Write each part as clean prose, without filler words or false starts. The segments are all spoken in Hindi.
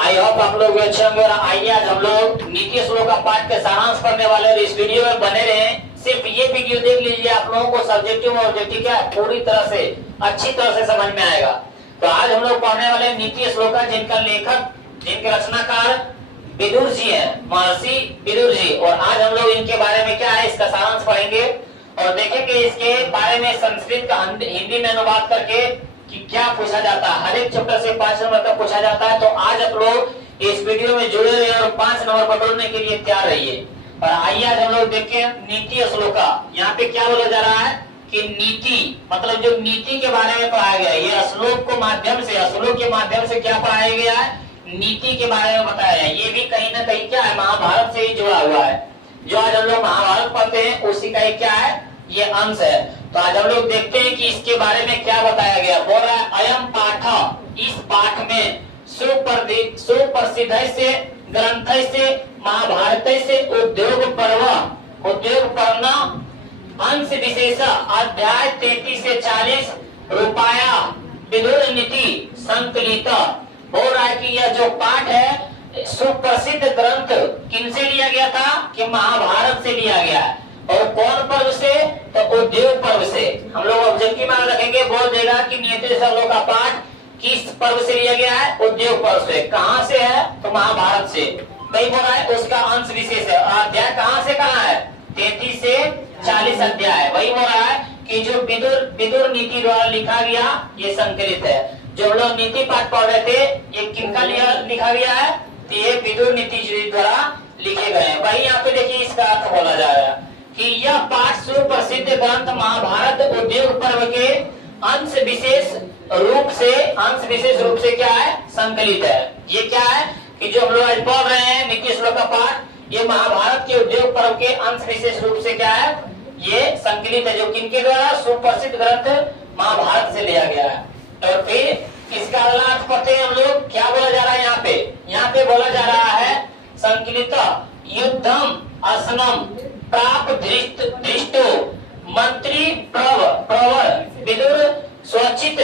आई होप आप लोग अच्छे होंगे। और आइए आज हम लोग नीति श्लोक का पाठ के सारांश पढ़ने वाले और इस वीडियो में बने रहे। सिर्फ ये वीडियो देख लीजिए, आप लोगों को सब्जेक्टिव और ऑब्जेक्टिव क्या पूरी तरह से अच्छी तरह से समझ में आएगा। तो आज हम लोग पढ़ने वाले नीति श्लोक का जिनका लेखक जिनके रचनाकार विदुर जी है, महर्षि विदुर जी। और आज हम लोग इनके बारे में क्या है इसका सारांश पढ़ेंगे और देखेंगे इसके बारे में संस्कृत का हिंदी में अनुवाद करके कि क्या पूछा जाता है। हर एक चैप्टर से 5 नंबर का पूछा जाता है। तो आज आप लोग इस वीडियो में जुड़े रहिए और 5 नंबर पकड़ने के लिए तैयार रहिए। और आइए आज हम लोग देखें नीति श्लोक का। यहाँ पे क्या बोला जा रहा है कि नीति मतलब जो नीति के बारे में पढ़ाया गया है, ये श्लोक के माध्यम से क्या पढ़ाया गया है, नीति के बारे में बताया है। ये भी कहीं ना कहीं क्या है, महाभारत से ही जुड़ा हुआ है। जो आज हम लोग महाभारत पढ़ते हैं उसी का ही क्या है, ये अंश है। तो आज हम लोग देखते हैं कि इसके बारे में क्या बताया गया। बोल रहा है अयम पाठ, इस पाठ में सुप्रसिद्ध से ग्रंथ से महाभारत से उद्योग पर्व अंश विशेष अध्याय 33 से 40 रुपया विदुर नीति संकलित। हो रहा है कि यह जो पाठ है सुप्रसिद्ध ग्रंथ किनसे लिया गया था कि महाभारत से लिया गया है। और कौन पर्व से, तो उद्योग पर्व से। हम लोग ऑब्जेक्टिव में रखेंगे, बोल देगा कि नीति श्लोक का पाठ किस पर्व से लिया गया है, उद्योग पर्व से। कहां से है, तो महाभारत से। कई बोल रहा है उसका अंश विशेष है। अध्याय कहां से कहां है, 33 से 40 अध्याय। वही बोल रहा है कि जो विदुर नीति द्वारा लिखा गया ये संकलित है। जो लोग नीति पाठ पढ़ रहे थे ये किनका लिखा गया है, तो ये विदुर नीति जी द्वारा लिखे गए हैं। वही यहाँ पे देखिए इसका अर्थ बोला जा रहा है कि यह पाठ सुप्रसिद्ध ग्रंथ महाभारत उद्योग पर्व के अंश विशेष रूप से क्या है, संकलित है। ये क्या है कि जो हम लोग आज पढ़ रहे हैं नीति श्लोक का पाठ, ये महाभारत के उद्योग पर्व के अंश विशेष रूप से क्या है, ये संकलित है। जो किनके द्वारा, सुप्रसिद्ध ग्रंथ महाभारत से लिया गया है। और फिर इसका अगला अर्थ पढ़ते हैं हम लोग। क्या बोला जा रहा है यहाँ पे बोला जा रहा है संकलित युद्धम असनम प्राप दृष्टो मंत्री प्रवर विदुर स्वचित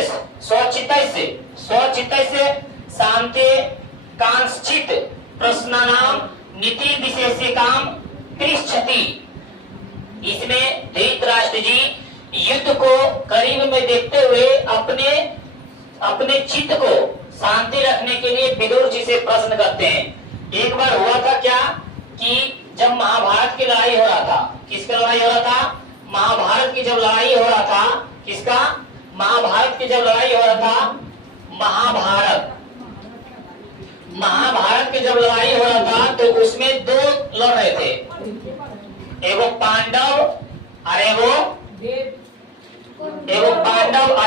से शांति कांक्षित प्रश्नानाम नीति विशेषिकाम पृच्छति। इसमें धृतराष्ट्र जी युद्ध को करीब में देखते हुए अपने चित्त को शांति रखने के लिए विदुर जी से प्रश्न करते हैं। एक बार हुआ था क्या कि जब महाभारत की लड़ाई हो रहा था, किसका लड़ाई हो रहा था, महाभारत की जब लड़ाई हो रहा था, किसका, महाभारत की जब लड़ाई हो रहा था, महाभारत की जब लड़ाई हो रहा था तो उसमें दो लड़ रहे थे, एगो पांडव और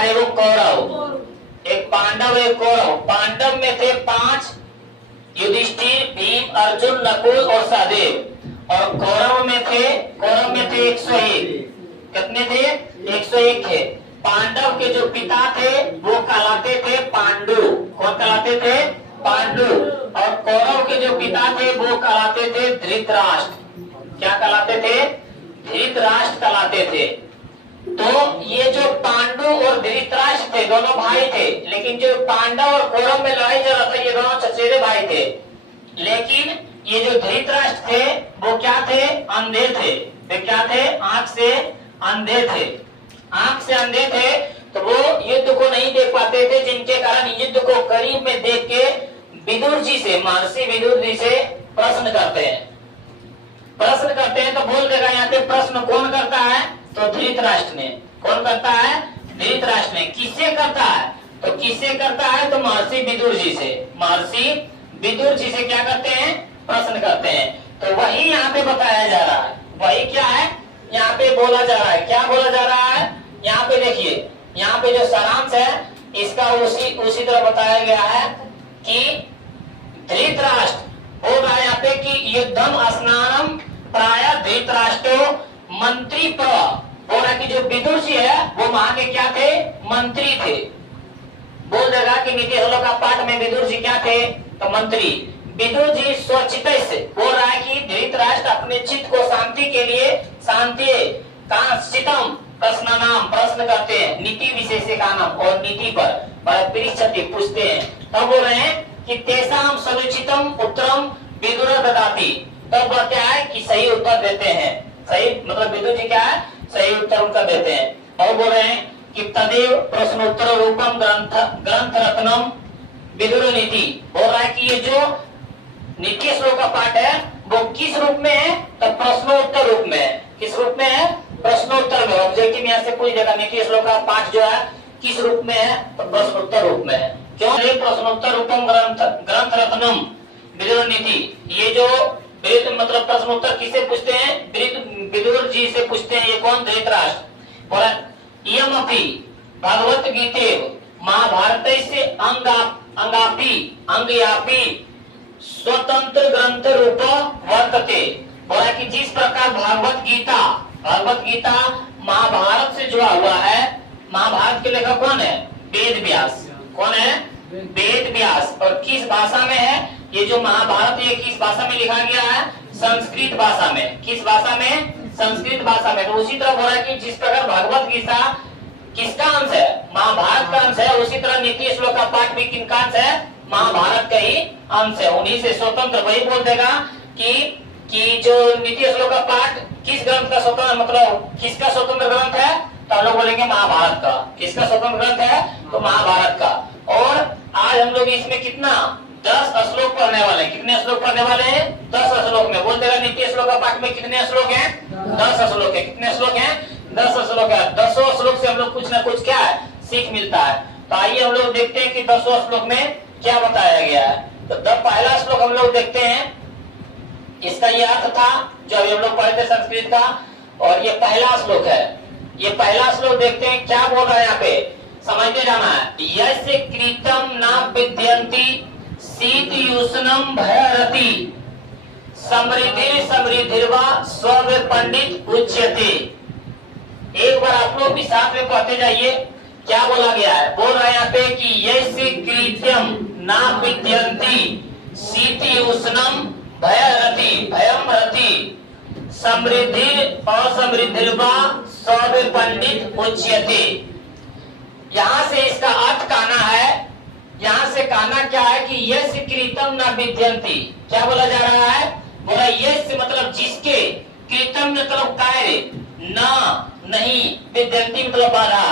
एगो कौरव। एक पांडव एक कौरव। पांडव में थे 5 युधिष्ठिर, भीम, अर्जुन, नकुल और सहदेव। और कौरव में थे 101। कितने थे, 101 थे। पांडव के जो पिता थे वो कहलाते थे पांडु। कौन कहलाते थे, पांडु। और कौरव के जो पिता थे वो कहलाते थे धृतराष्ट्र। क्या कहलाते थे, धृतराष्ट्र कहलाते थे। तो ये जो पांडु और धृतराष्ट्र थे दोनों भाई थे, लेकिन जो पांडव और कौरव में लड़ाई चल रहा था ये दोनों चचेरे भाई थे। लेकिन ये जो धृतराष्ट्र थे वो क्या थे, अंधे थे। वे क्या थे, आंख से अंधे थे। तो वो युद्ध को नहीं देख पाते थे, जिनके कारण युद्ध को करीब में देख के विदुर जी से, महर्षि विदुर जी से प्रश्न करते हैं। तो बोल देगा यहाँ पे प्रश्न कौन करता है, तो धृतराष्ट्र ने। कौन करता है, धृतराष्ट्र ने। किससे करता है, तो महर्षि विदुर जी से। महर्षि विदुर जी से क्या करते हैं, प्रश्न करते हैं। तो वही यहाँ पे बताया जा रहा है। वही क्या है, यहाँ पे बोला जा रहा है। क्या बोला जा रहा है, यहाँ पे देखिए, यहाँ पे जो सारांश है इसका उसी तरह बताया गया है कि धृतराष्ट्र बोल रहा है यहाँ पे कि युद्धम स्नानम प्राय धृतराष्ट्रो मंत्री बोल रहा है कि जो विदुर जी है वो वहां के क्या थे, मंत्री थे। बोल देगा कि नीति श्लोक का पाठ में विदुर जी क्या थे, तो मंत्री। विदुर जी स्वचित से बोल रहा है कि धृतराष्ट्र अपने चित्त को शांति के लिए कांक्षितम प्रश्न करते हैं, नीति विशेषिका नाम और नीति पर परीक्षति पूछते हैं। तब बोल रहे हैं कि तेषाम समुचितम उत्तरम विदुर ददाति। तब वह क्या है कि सही उत्तर देते हैं। सही मतलब विदुर जी क्या है, सही उत्तर उनका देते हैं। और बोल रहे हैं कि तदेव प्रश्नोत्तर रूपम ग्रंथ रत्नम विदुर नीति। बोल रहा है कि ये जो नीति श्लोक का पाठ है वो किस रूप में है, तो प्रश्नोत्तर रूप में है। किस रूप में है, प्रश्नोत्तर में। ऑब्जेक्टिव यहाँ से पूरी जगह नीति श्लोक का पाठ जो है किस रूप में है, तो प्रश्नोत्तर रूप में है। क्यों, प्रश्नोत्तर रूपम ग्रंथ रत्नम विदुर नीति। ये जो मतलब प्रश्नोत्तर किससे पूछते हैं, विदुर जी से पूछते हैं। ये कौन, धृतराष्ट्र। बोला इयमपि भगवत गीते महाभारत से अंगयापि स्वतंत्र ग्रंथ रूप वर्तते। बोला कि जिस प्रकार भगवत गीता महाभारत से जुड़ा हुआ है। महाभारत के लेखक कौन है, वेद व्यास। कौन है, वेद व्यास। और किस भाषा में है ये जो महाभारत, ये किस भाषा में लिखा गया है, संस्कृत भाषा में। किस भाषा में, संस्कृत भाषा में। तो उसी तरह बोला कि जिस प्रकार भगवत गीता किसका अंश है, महाभारत का अंश है, उसी तरह नीति श्लोक का पाठ भी किनका अंश है, महाभारत का ही अंश है। उन्हीं से स्वतंत्र। वही बोल देगा कि जो नीति श्लोक का पाठ किस ग्रंथ का स्वतंत्र, मतलब किसका स्वतंत्र ग्रंथ है, तो हम लोग बोलेंगे महाभारत का। किसका स्वतंत्र ग्रंथ है, तो महाभारत का। और आज हम लोग इसमें कितना 10 श्लोक पढ़ने वाले हैं। कितने श्लोक पढ़ने वाले हैं, 10 श्लोक में। बोल देगा नीति श्लोक का पाठ में कितने श्लोक हैं, 10 श्लोक है। कितने श्लोक हैं, 10 श्लोक है। 10 श्लोक से हम लोग कुछ ना कुछ क्या है, सीख मिलता है। तो आइए हम लोग देखते हैं कि 10 श्लोक में क्या बताया गया है। तो पहला श्लोक हम लोग देखते हैं। इसका ये अर्थ था जो हम लोग पढ़े थे संस्कृत का, और ये पहला श्लोक है। ये पहला श्लोक देखते हैं क्या बोल रहा है। यहाँ पे समझते जाना है। यस्य कृतम न विद्यन्ति शीतयुष्णं भयरति समृद्धि समृद्धिर्वा स्व पंडित उच्यते। एक बार आप लोग भी साथ में पढ़ते जाइए क्या बोला गया है। बोल रहा है यहाँ पे कि यस्य कृत्यम न विद्यन्ति शीतयुष्णं भयरति भयम रति समृद्धि असमृद्धिर्वा स्व पंडित उच्यते। यहाँ से इसका अर्थ कहना है, यहाँ से कहना क्या है कि यश कृतम न विद्यन्ति। क्या बोला जा रहा है, बोला यश मतलब जिसके, कृतम मतलब कार्य, न नहीं, विद्यन्ति मतलब बाधा।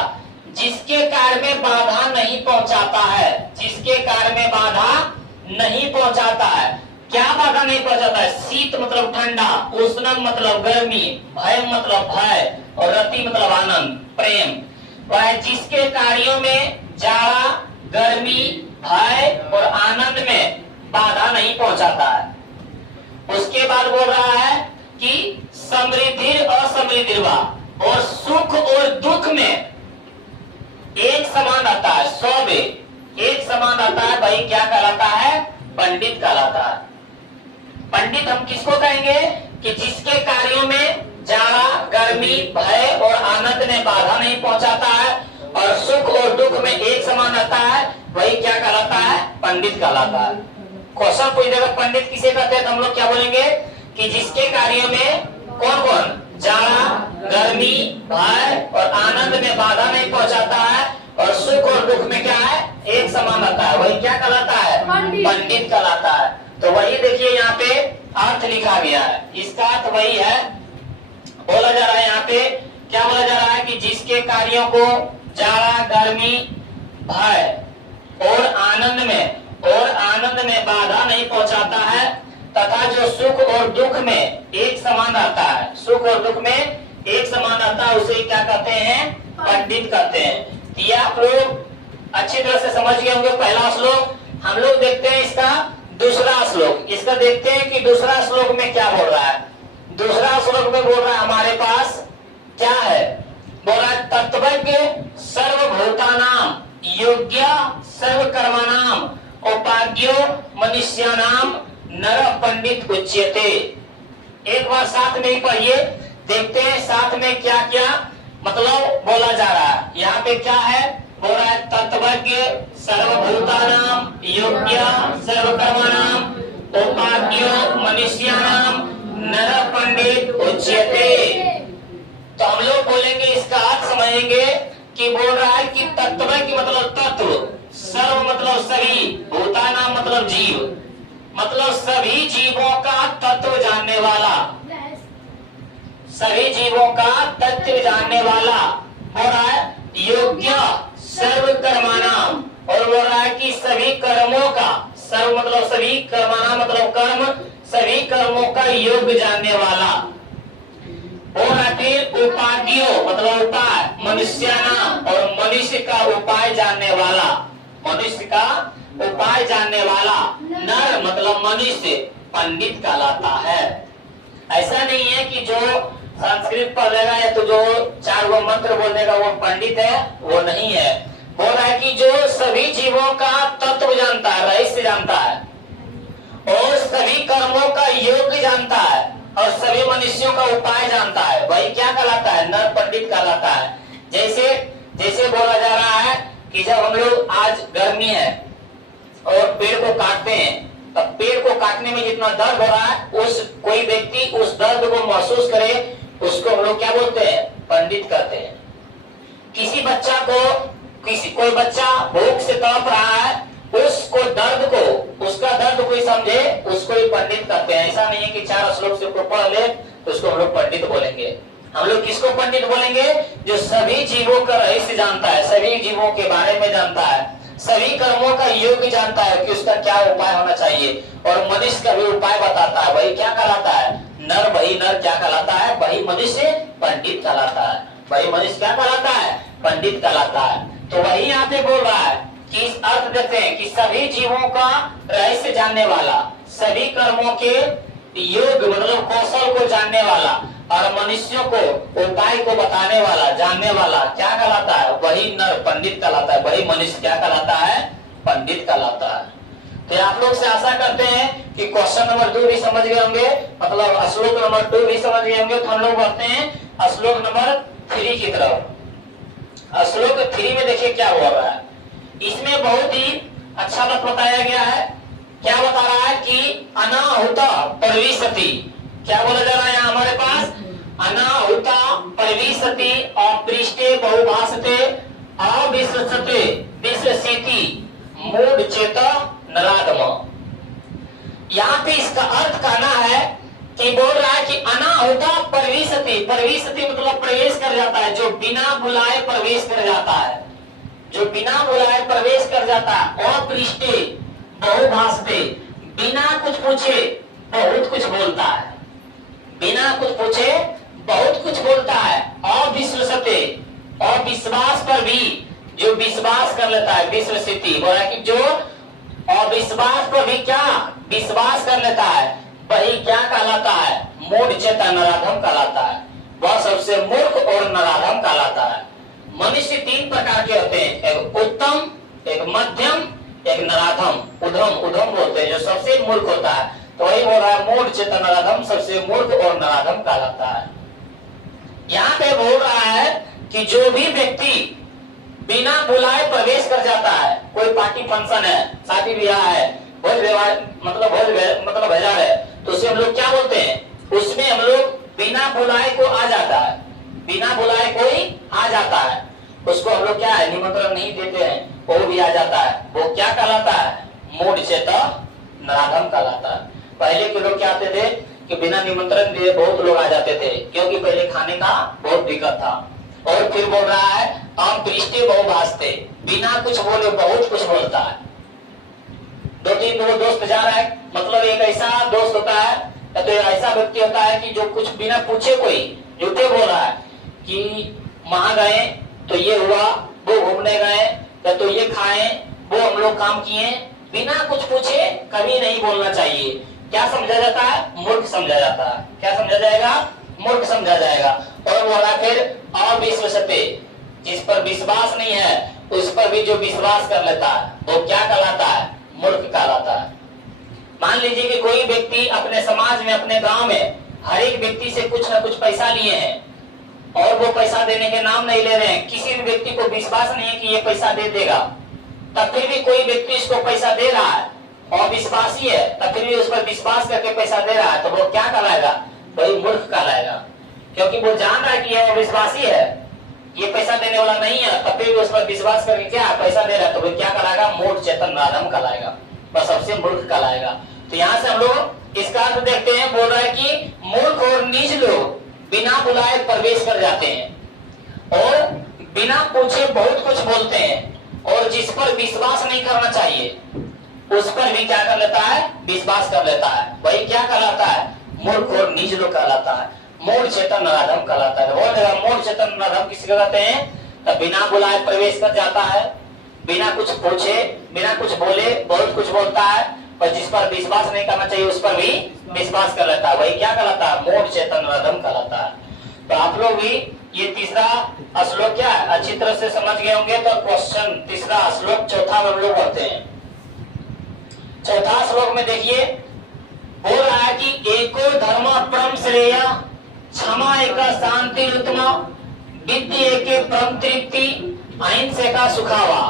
जिसके कार्य में बाधा नहीं पहुंचाता है, जिसके कार्य में बाधा नहीं पहुंचाता है। क्या बाधा नहीं पहुंचाता है, शीत मतलब ठंडा, उष्णम मतलब गर्मी, भय मतलब भय, और रति मतलब आनंद, प्रेम। वह जिसके कार्यों में जाड़ा, गर्मी, भय और आनंद में बाधा नहीं पहुंचाता है। उसके बाद बोल रहा है कि समृद्धि असमृद्धिर्वा, और सुख और दुख में एक समान आता है, सब एक समान आता है। भाई क्या कहलाता है, पंडित कहलाता है। पंडित हम किसको कहेंगे कि जिसके कार्यों में जाड़ा, गर्मी, भय और आनंद में बाधा नहीं पहुंचाता है, और सुख और दुख में एक समान आता है, वही क्या कहलाता है, पंडित कहलाता है। क्वेश्चन पूछ देगा पंडित किसे कहते हैं, तो हम लोग क्या बोलेंगे कि जिसके कार्यों में कौन कौन, जाड़ा, गर्मी, भय और आनंद में बाधा नहीं पहुंचाता है, और सुख और दुख में क्या है, एक समान आता है, वही क्या कहलाता है, पंडित कहलाता है। तो वही देखिए यहाँ पे अर्थ लिखा गया है। इसका अर्थ वही है, बोला जा रहा है यहाँ पे। क्या बोला जा रहा है कि जिसके कार्यों को जाड़ा, गर्मी, भय और आनंद में बाधा नहीं पहुंचाता है, तथा जो सुख और दुख में एक समान आता है, सुख और दुख में एक समान आता है, उसे क्या कहते हैं, पंडित कहते हैं। ये आप लोग अच्छी तरह से समझ गए होंगे पहला श्लोक। हम लोग देखते हैं इसका दूसरा श्लोक। इसका देखते हैं कि दूसरा श्लोक में क्या बोल रहा है। दूसरा श्लोक में बोल रहा है हमारे पास क्या है, बोल रहा है तत्वज्ञ सर्वभूतानां योग्य सर्वकर्माणां उपाज्ञो मनुष्याणां नर पंडित उच्यते। एक बार साथ में ही पढ़िए, देखते हैं साथ में क्या क्या मतलब बोला जा रहा है। यहाँ पे क्या है, बोल रहा है तत्वज्ञ सर्वभूतानां योग्य सर्वकर्माणां उपाज्ञो मनुष्याणां नर पंडित उच्यते। तो हम लोग बोलेंगे, इसका अर्थ समझेंगे कि बोल रहा है कि तत्व की मतलब तत्व, सर्व मतलब सभी, भूतानां मतलब मतलब जीव, मतलब सभी जीवों का तत्व जानने वाला, सभी जीवों का तत्व जानने वाला। हो रहा है योग्य सर्व कर्माणाम, और बोल रहा है कि सभी कर्मों का, सर्व मतलब सभी, कर्माना मतलब कर्म, सभी कर्मों का योग्य जानने वाला। और फिर उपाधियों मतलब उपाय, मनुष्याना, और मनुष्य का उपाय जानने वाला, मनुष्य का उपाय जानने वाला। नर मतलब मनुष्य पंडित कहलाता है। ऐसा नहीं है कि जो संस्कृत पढ़ेगा या तो जो 4 गो मंत्र बोल देगा वो पंडित है, वो नहीं है। बोल रहा है कि जो सभी जीवों का तत्व जानता है, रहस्य जानता है, और सभी कर्मों का योग्य जानता है, और सभी मनुष्यों का उपाय जानता है, वही क्या कहलाता है? नर पंडित कहलाता है। जैसे जैसे बोला जा रहा है कि जब हम लोग आज गर्मी है और पेड़ को काटते हैं, तब पेड़ को काटने में जितना दर्द हो रहा है, उस कोई व्यक्ति उस दर्द को महसूस करे, उसको हम लोग क्या बोलते हैं? पंडित कहते हैं। किसी बच्चा को, कोई बच्चा भूख से तड़प रहा है, उसको दर्द को, उसका दर्द कोई समझे, उसको ही पंडित कहते हैं। ऐसा नहीं है कि 4 श्लोक से ऊपर पढ़ ले तो उसको हम लोग पंडित बोलेंगे। हम लोग किसको पंडित बोलेंगे? जो सभी जीवों का रहस्य जानता है, सभी जीवों के बारे में जानता है, सभी कर्मों का योग्य जानता है कि उसका क्या उपाय होना चाहिए, और मनुष्य का भी उपाय बताता है, वही क्या कहलाता है? नर। वही नर क्या कहलाता है? वही मनुष्य पंडित कहलाता है। वही मनुष्य क्या कहलाता है? पंडित कहलाता है। तो वही यहाँ पे बोल रहा है कि इस अर्थ देते हैं कि सभी जीवों का रहस्य जानने वाला, सभी कर्मों के योग मतलब कौशल को जानने वाला, और मनुष्यों को उपाय को बताने वाला, जानने वाला क्या कहलाता है? वही नर पंडित कहलाता है। वही मनुष्य क्या कहलाता है? पंडित कहलाता है। तो आप लोग से आशा करते हैं कि क्वेश्चन नंबर 2 भी समझ गए होंगे, मतलब श्लोक नंबर 2 भी समझ गए होंगे। तो हम लोग बढ़ते हैं श्लोक नंबर 3 की तरफ। श्लोक 3 में देखिए क्या हो रहा है। इसमें बहुत ही अच्छा बात बताया गया है। क्या बता रहा है कि अनाहुता प्रविशति, क्या बोला जा रहा है यहाँ हमारे पास? अनाहुता प्रविशति, अपृष्टे बहुभाषते, अविश्वसते विश्वसिति, मूढ़ चेत नराधम। यहाँ पे इसका अर्थ कहना है कि बोल रहा है कि अनाहुता प्रविशति, प्रविशति मतलब प्रवेश कर जाता है, जो बिना बुलाए प्रवेश कर जाता है, जो बिना बुलाए प्रवेश कर जाता है। अपृष्टे बहुभाषते, बिना कुछ पूछे बहुत कुछ बोलता है, बिना कुछ पूछे बहुत कुछ बोलता है। अविश्वसते, अविश्वास पर भी जो विश्वास कर लेता है, विश्वसिति बोला कि जो अविश्वास पर भी क्या विश्वास कर लेता है, वही क्या कहलाता है? मूढ़ चेता नराधम कहलाता है। वह सबसे मूर्ख और नराधम कहलाता है। मनुष्य 3 प्रकार के होते हैं, एक उत्तम, एक मध्यम, एक नराधम। उधम, उधम बोलते हैं जो सबसे मूर्ख होता है। तो वही बोल रहा है मूढ़ चेता नराधम सबसे मूर्ख और नराधम कहलाता है। यहाँ पे बोल रहा है कि जो भी व्यक्ति बिना बुलाए प्रवेश कर जाता है, कोई पार्टी फंक्शन है, शादी ब्याह है, भोज मतलब बाजार है, तो उसे हम लोग क्या बोलते हैं? उसमें हम लोग बिना बुलाए को आ जाता है, बिना बुलाए कोई आ जाता है, उसको हम लोग क्या है? निमंत्रण नहीं देते हैं, वो भी आ जाता है, वो क्या कहलाता है? मूढ़ चेता नराधम कहलाता है। पहले के लोग क्या आते थे कि बिना निमंत्रण दिए बहुत लोग आ जाते थे, क्योंकि पहले खाने का बहुत दिक्कत था। और फिर बोल रहा है अपृष्टे बहुभाषते, बिना कुछ बोले बहुत कुछ बोलता है। 2-3 लोग दोस्त जा रहा है, मतलब एक ऐसा दोस्त होता है, तो ऐसा व्यक्ति होता है कि जो कुछ बिना पूछे कोई झूठे बोल रहा है कि वहां गए तो ये हुआ, वो घूमने गए या तो ये खाए, वो हम लोग काम किए, बिना कुछ पूछे कभी नहीं बोलना चाहिए। क्या समझा जाता है? मूर्ख समझा जाता है। क्या समझा जाएगा? मूर्ख समझा जाएगा। और बोला फिर अविश्वसते, जिस पर विश्वास नहीं है उस पर भी जो विश्वास कर लेता है वो क्या कहलाता है? मूर्ख कहलाता है। मान लीजिए कि कोई व्यक्ति अपने समाज में, अपने गांव में हर एक व्यक्ति से कुछ ना कुछ पैसा लिए हैं और वो पैसा देने के नाम नहीं ले रहे हैं, किसी भी व्यक्ति को विश्वास नहीं है कि ये पैसा दे देगा, तब फिर भी कोई व्यक्ति इसको पैसा दे रहा है और विश्वासी है, तब फिर भी उस पर विश्वास करके पैसा दे रहा है, तो वो क्या कहलाएगा? वही मूर्ख कहलाएगा, क्योंकि वो जान रहा है कि यह विश्वासी है, ये पैसा देने वाला नहीं है, तब फिर भी उस पर विश्वास करके क्या पैसा दे रहा है, तो वो क्या कहलाएगा? मूढ़ चेतन नराधम कहलाएगा। बस सबसे मूर्ख कहलाएगा। तो यहाँ से हम लोग इसका अर्थ देखते हैं, बोल रहा है कि मूर्ख और नीच लोग बिना बुलाए प्रवेश कर जाते हैं और बिना पूछे बहुत कुछ बोलते हैं, और जिस पर विश्वास नहीं करना चाहिए उस पर भी क्या कर लेता है, विश्वास कर लेता है। वही क्या कहलाता है, मूर्ख और नीच लोग कहलाता है, मूढ़ चेतन नराधम कहलाता है। और मूढ़ चेतन नराधम किसी कहते हैं, तो बिना बुलाए प्रवेश कर जाता है, बिना कुछ पूछे बिना कुछ बोले बहुत कुछ बोलता है, और जिस पर विश्वास नहीं करना चाहिए उस पर भी विश्वास कर लेता है। वही क्या कहलाता है, मूढ़ चेतन नराधम कहलाता है। तो आप लोग भी ये तीसरा श्लोक क्या है अच्छी तरह से समझ गए होंगे। तो क्वेश्चन तीसरा श्लोक चौथा में हम लोग पढ़ते हैं। चौथा श्लोक में देखिए बोल रहा है कि एको धर्म परम श्रेय, क्षमा एक शांति उत्तमा, विद्या के परम तृप्ति, अहिंसा का सुखावा।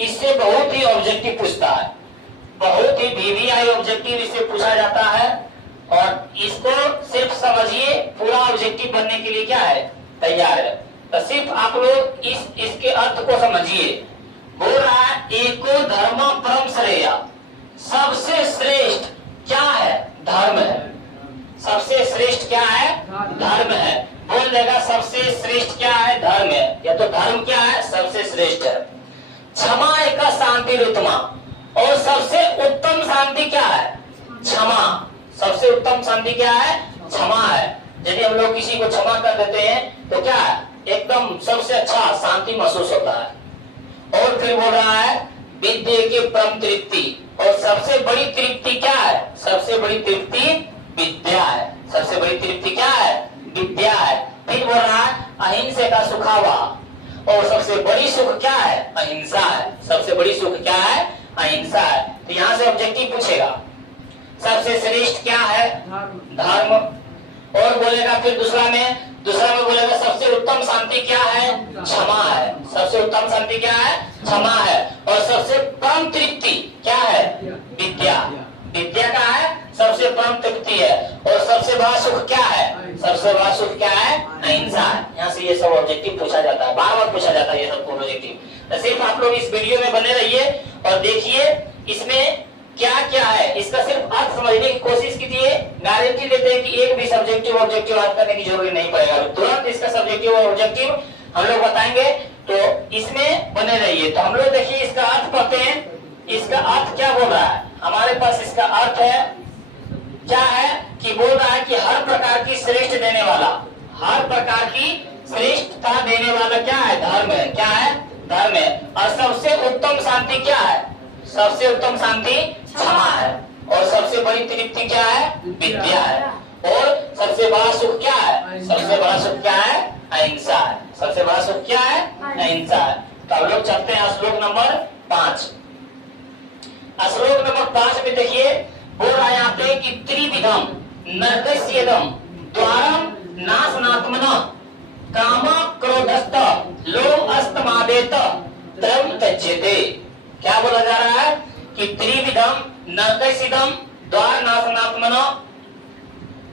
इससे बहुत ही ऑब्जेक्टिव पूछता है, बहुत ही वीवीआई ऑब्जेक्टिव इससे पूछा जाता है, और इसको सिर्फ समझिए, पूरा ऑब्जेक्टिव बनने के लिए क्या है, तैयार है। तो सिर्फ आप लोग इसके अर्थ को समझिए। बोल रहा है एको धर्म परम श्रेय, सबसे श्रेष्ठ क्या है, धर्म है। सबसे श्रेष्ठ क्या है, धर्म है। बोल देगा सबसे श्रेष्ठ क्या है, धर्म है, या तो धर्म क्या है, सबसे श्रेष्ठ है। क्षमा एक शांति उत्तमा, और सबसे उत्तम शांति क्या है, क्षमा। सबसे उत्तम शांति क्या है, क्षमा है। यदि हम लोग किसी को क्षमा कर देते हैं तो क्या है, एकदम सबसे अच्छा शांति महसूस होता है। और फिर बोल रहा है विद्या की परम तृप्ति, और सबसे बड़ी तृप्ति क्या है, सबसे बड़ी तृप्ति विद्या है। सबसे बड़ी तृप्ति क्या है, विद्या है। फिर बोल रहा है अहिंसा का सुखावा, और सबसे बड़ी सुख क्या है, अहिंसा है। सबसे बड़ी सुख क्या है, अहिंसा है। तो यहाँ से ऑब्जेक्टिव पूछेगा सबसे श्रेष्ठ क्या है, धर्म। और बोलेगा फिर दूसरा में बोलेगा सबसे उत्तम शांति क्या है, क्षमा है। सबसे उत्तम शांति क्या है, क्षमा है। और सबसे परम तृप्ति क्या है, विद्या। विद्या का है सबसे परम तृप्ति है। और सबसे बड़ा सुख क्या है, सबसे बड़ा सुख क्या है, अहिंसा है। यहाँ से ये सब ऑब्जेक्टिव पूछा जाता है, बार बार पूछा जाता है ये सब ऑब्जेक्टिव। तो सिर्फ आप लोग इस वीडियो में बने रहिए और देखिए इसमें क्या क्या है, इसका सिर्फ अर्थ समझने की कोशिश कीजिए। गारंटी देते हैं कि एक भी सब्जेक्टिव ऑब्जेक्टिव याद करने की जरूरत नहीं पड़ेगा, तुरंत इसका सब्जेक्टिव और ऑब्जेक्टिव हम लोग बताएंगे। तो इसमें बने रहिए। तो हम लोग देखिए इसका अर्थ पढ़ते हैं। इसका अर्थ क्या बोल रहा है, हमारे पास इसका अर्थ है क्या है कि बोल रहा है कि हर प्रकार की श्रेष्ठ देने वाला, हर प्रकार की श्रेष्ठता देने वाला क्या है, धर्म है। क्या है, धर्म है। और सबसे उत्तम शांति क्या है, सबसे उत्तम शांति क्षमा है। और सबसे बड़ी तृप्ति क्या है, विद्या है। और सबसे बड़ा सुख क्या है, सबसे बड़ा सुख क्या है, अहिंसा है। सबसे बड़ा सुख क्या है, अहिंसा है। तो हम लोग चलते हैं श्लोक नंबर 5। श्लोक नंबर 5 में देखिए बोल रहा है यहाँ पे कि त्रिविधम नरकस्येदम द्वारम नाशनात्मनः काम क्रोधस्त लोभ अस्तमादेत त्रयं त्यज्यते। क्या बोला जा रहा है कि त्रिविधम नरकस्येदम द्वार नाशनात्मनः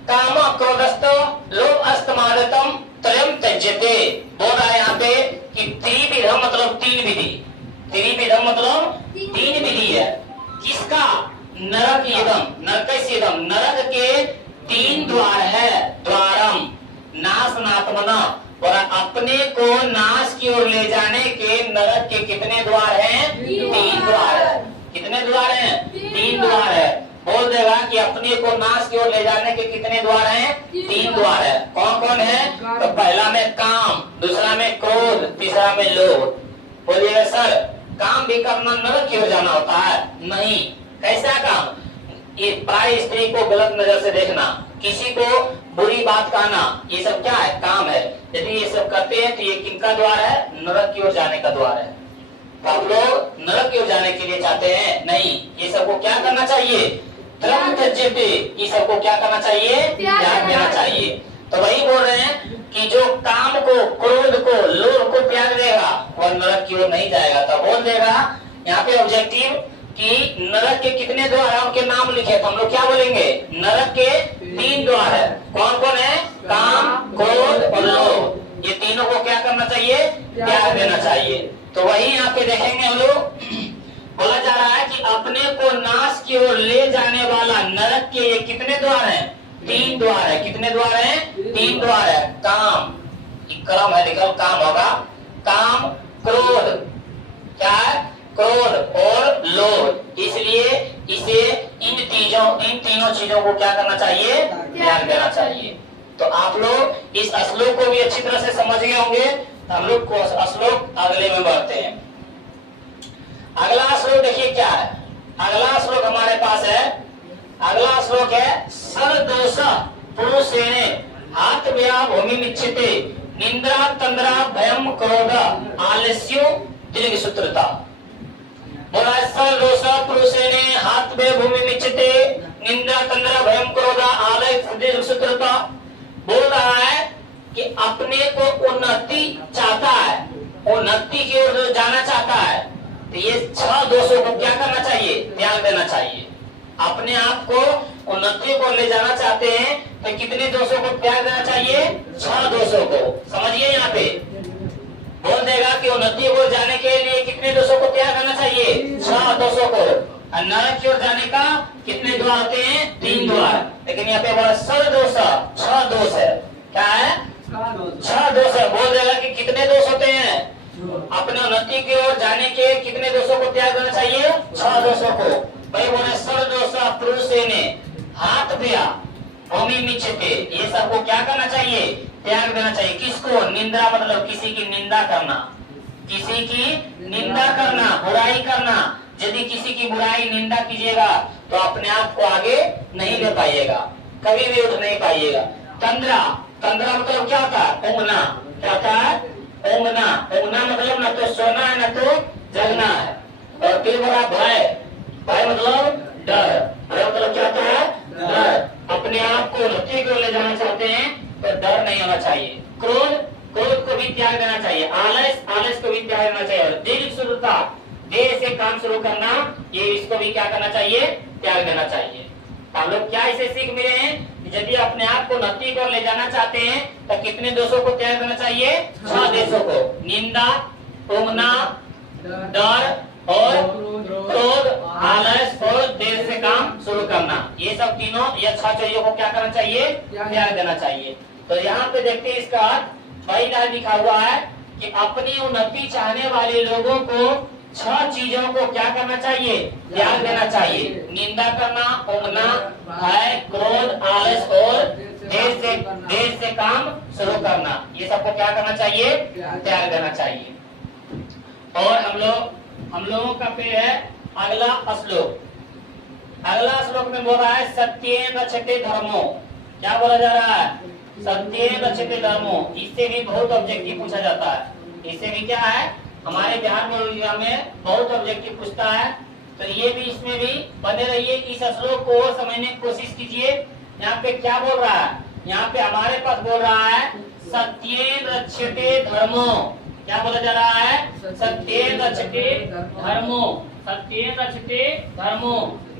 काम क्रोधस्त लोभ अस्तमादेतम त्रयं त्यज्यते। बोल रहा है यहाँ पे कि त्रिविधम मतलब तीन विधि, त्रिविधम मतलब तीन विधि है। किसका, नरक यदम, नरकस्येदम, नरक के तीन द्वार है। द्वारम नाशनात्मना, और अपने को नाश की ओर ले जाने के नरक के कितने द्वार हैं, तीन द्वार है। कितने द्वार हैं, तीन द्वार है। बोल देगा कि अपने को नाश की ओर ले जाने के कितने द्वार हैं, तीन द्वार है। कौन कौन है, तो पहला में काम, दूसरा में क्रोध, तीसरा में लोभ। बोलिएगा सर काम भी करना नरक की ओर जाना होता है? नहीं। कैसा काम, ये प्राय स्त्री को गलत नजर से देखना, किसी को बुरी बात कहना, ये सब क्या है, काम है। यदि ये सब करते हैं तो ये किनका द्वार है, नरक की ओर जाने का द्वार है। तो आप लोग नरक की ओर जाने के लिए चाहते हैं? नहीं। ये सबको क्या करना चाहिए, त्रयं त्यज्यते, ये सबको क्या करना चाहिए, त्याग देना चाहिए। तो वही बोल रहे हैं कि जो काम को, क्रोध को, लोभ को त्याग देगा वह नरक की ओर नहीं जाएगा। तो बोल देगा यहाँ पे ऑब्जेक्टिव कि नरक के कितने द्वार है उनके नाम लिखे, तो हम लोग क्या बोलेंगे, नरक के तीन द्वार है। कौन कौन है, काम, क्रोध और लोभ। ये तीनों को क्या करना चाहिए, त्याग देना चाहिए। तो वही यहाँ पे देखेंगे हम लोग। बोला जा रहा है कि अपने को नाश की ओर ले जाने वाला नरक के ये कितने द्वार हैं? 3 द्वार है। कितने द्वार हैं? 3 द्वार है। काम, क्रम है, देखो काम होगा, काम, क्रोध, क्या है? क्रोध और लोभ। इसलिए इसे इन तीनों चीजों को क्या करना चाहिए? ध्यान देना चाहिए। तो आप लोग इस श्लोक को भी अच्छी तरह से समझ गए होंगे। हम लोग को श्लोक अगले में बढ़ते हैं। अगला श्लोक देखिए क्या है। अगला श्लोक हमारे पास है, अगला श्लोक है सर्वदोष पुरुषेणे हाथ व्या भूमि मिच्छते निंद्रा तंद्रा भयम क्रोध आलस्यो दीर्घ सूत्रता। बोला सर्वदोष पुरुषेणे हाथ व्या भूमि मिच्छते निंद्रा तंद्रा भयम क्रोध आलस्य दीर्घ सूत्रता। बोल रहा है कि अपने को उन्नति चाहता है, उन्नति की ओर जाना चाहता है, तो ये 6 दोषों को क्या करना चाहिए? ध्यान देना चाहिए। अपने आप को उन्नति को ले जाना चाहते हैं तो कितने दोषों को त्याग देना चाहिए? 6 दोषों को। समझिए, यहाँ पे बोल देगा कि उन्नति को जाने के लिए कितने दोषों को त्याग करना चाहिए? 6 दोषों को। और नरक की ओर जाने का कितने द्वार होते हैं? 3 द्वार। लेकिन यहाँ पे बोला सर्वदोष, 6 दोष है। क्या है? 6 दोष है। बोल देगा कि कितने दोष होते हैं? अपने उन्नति की ओर जाने के कितने दोषों को त्याग देना चाहिए? 6 दोषों को। भाई बोले सर्वदोष पुरुषेणे हाथ व्या भूमि मिच्छते, ये सबको क्या करना चाहिए? त्याग देना चाहिए। किसको? निंदा, मतलब किसी की निंदा करना, किसी की निंदा करना, बुराई करना। यदि किसी की बुराई निंदा कीजिएगा तो अपने आप को आगे नहीं ले पाइएगा, कभी भी उठ नहीं पाइएगा। तंद्रा, तंद्रा मतलब क्या होता है? ऊँघना। क्या होता है? ऊँघना। ऊँघना मतलब न तो सोना है न तो जगना है। और फिर बड़ा भय, भय मतलब डर। भय मतलब क्या होता है? डर। अपने आप को उन्नति को ले जाना चाहते हैं तो डर नहीं होना चाहिए। क्रोध, क्रोध को भी त्याग देना चाहिए। आलस, आलस को भी त्याग देना चाहिए। और दीर्घ सूत्रता, देर से काम शुरू करना, ये इसको भी क्या करना चाहिए? त्याग देना चाहिए। हम लोग क्या इसे सीख मिले हैं? यदि अपने आप को उन्नति को ले जाना चाहते हैं तो कितने दोषों को त्याग देना चाहिए? 6 दोषों को। निंदा, ऊँघना, डर और क्रोध, आलस और देर से काम शुरू करना, ये सब तीनों या 6 चीजों को क्या करना चाहिए? त्याग देना चाहिए। तो यहाँ पे देखते हैं इसका वही लिखा हुआ है कि अपनी उन्नति चाहने वाले लोगों को 6 चीजों को क्या करना चाहिए? त्याग देना चाहिए। निंदा करना, ऊँघना, भय, क्रोध, आलस और देर से काम शुरू करना, ये सबको क्या करना चाहिए? त्याग देना चाहिए। और हम लोगों का पे है अगला श्लोक। अगला श्लोक में बोल रहा है सत्येन रक्षते धर्मो। क्या बोला जा रहा है? सत्येन रक्षते धर्मो। इससे भी बहुत ऑब्जेक्टिव पूछा जाता है। इससे भी क्या है, हमारे बिहार में बहुत ऑब्जेक्टिव पूछता है। तो ये भी, इसमें भी बने रहिए। इस श्लोक को समझने की कोशिश कीजिए। यहाँ पे क्या बोल रहा है? यहाँ पे हमारे पास बोल रहा है सत्येन रक्षते धर्मो। क्या बोला जा रहा है? सत्येन रक्षते धर्मो, सत्येन रक्षते धर्मो,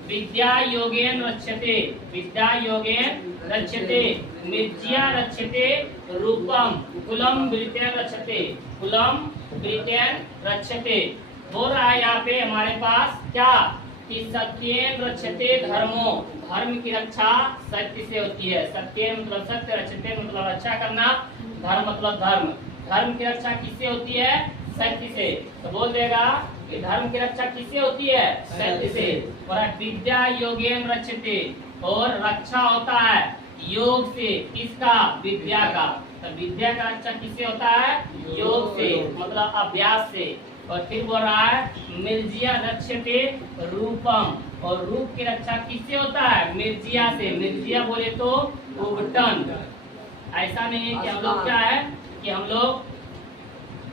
विद्या योगेन रक्षते, विद्या योगेन रक्षते, मिर्ज्या रक्षते रूपम, कुलम वृत्तेन रक्षते, कुलम वृत्तेन रक्षते। बोल रहा है यहाँ पे हमारे पास क्या कि सत्येन रक्षते धर्मो, धर्म की रक्षा सत्य से होती है। सत्येन मतलब सत्य, रक्षते मतलब रक्षा करना, धर्म मतलब धर्म। धर्म की रक्षा किससे होती है? सत्य से। तो बोल देगा कि धर्म की रक्षा किससे होती है? सत्य से। और विद्या योगेन रक्षते, और रक्षा होता है योग से। किसका? विद्या का। तो विद्या का रक्षा किससे होता है? योग से, मतलब अभ्यास से। और फिर बोल रहा है मिर्जिया रक्षते रूपम, और रूप की रक्षा किससे होता है? मिर्जिया से। मिर्जिया बोले तो उबटन। ऐसा नहीं है कि हम लोग क्या है कि हम लोग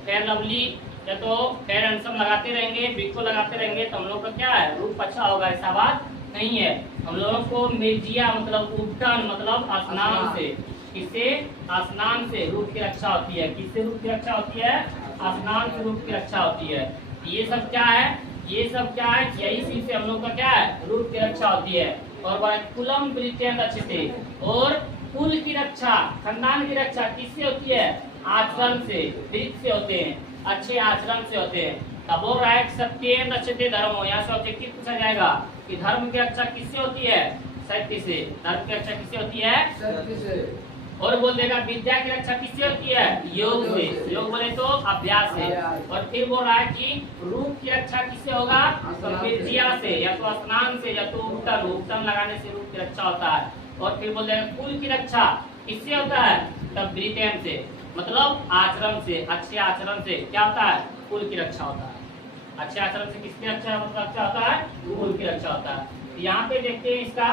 फेयर लवली या तो फेयर हैंडसम लगाते रहेंगे, बिको लगाते रहेंगे तो हम लोग का क्या है? रूप अच्छा होगा, ऐसा बात नहीं है। हम लोगों को मिर्जिया मतलब उबटन, मतलब स्नान से। किससे? स्नान से रूप की रक्षा होती है। किससे रूप की रक्षा होती है? स्नान से रूप की रक्षा होती है। ये सब क्या है? ये सब क्या है? यही चीज से हम लोग का क्या है? रूप की रक्षा होती है। और कुलम वृत्तेन रक्षते, और कुल की रक्षा, खानदान की रक्षा किससे होती है? आचरण से, वृत्त से होते हैं, अच्छे आचरण से होते हैं। तब बोल रहा है कि सत्येन रक्षते धर्मो, यहाँ से ऑब्जेक्टिव पूछा जाएगा कि धर्म की रक्षा किससे होती है? सत्य से। धर्म की रक्षा किससे होती है? सत्य से। और बोल देगा विद्या की रक्षा किससे होती है? योग से। योग बोले तो अभ्यास से। और फिर बोल रहा है कि रूप की रक्षा किससे होगा? तो विद्या से, या तो स्नान से, या तो उपटन, उपटन लगाने से रूप की रक्षा होता है। और फिर बोल देगा कुल की रक्षा किससे होता है? तब ब्रिटेन से, मतलब आचरण से, अच्छे आचरण से क्या होता है? कुल की रक्षा होता है। अच्छे आचरण से किसकी रक्षा होता है? कुल की रक्षा होता है। यहाँ पे देखते हैं इसका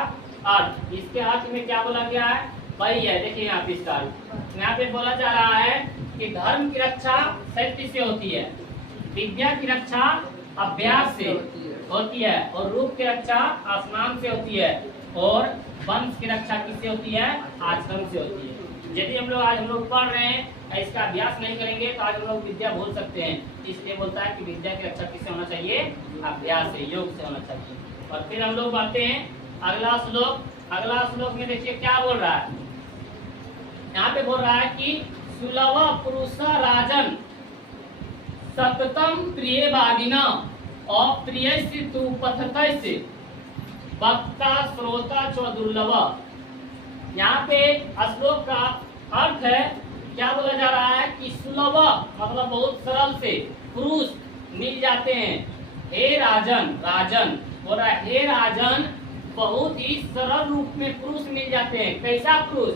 अर्थ। इसके अर्थ में क्या बोला गया है? वही है, देखिए यहाँ पे इसका अर्थ। यहाँ पे बोला जा रहा है कि धर्म की रक्षा सत्य से होती है, विद्या की रक्षा अभ्यास से होती है, और रूप की रक्षा स्नान से होती है, और वंश की रक्षा किससे होती है? आचरण से होती है। यदि हम लोग पढ़ रहे हैं, इसका अभ्यास नहीं करेंगे तो आज हम लोग विद्या भूल सकते हैं। इसलिए बोलता है कि विद्या की रक्षा किससे होना चाहिए? अभ्यास से, योग से होना चाहिए। और फिर हम लोग बढ़ते हैं अगला श्लोक। अगला श्लोक में देखिए क्या बोल रहा है। यहाँ पे बोल रहा है कि सुलभ पुरुष राजन सततम प्रियवादिना अप्रिय से तू पथत से वक्ता श्रोता च दुर्लभ। यहाँ पे श्लोक का अर्थ है, क्या बोला जा रहा है कि सुलभ मतलब बहुत सरल से पुरुष मिल जाते हैं। हे राजन, राजन बोल रहा है हे राजन, बहुत ही सरल रूप में पुरुष मिल जाते हैं। कैसा पुरुष?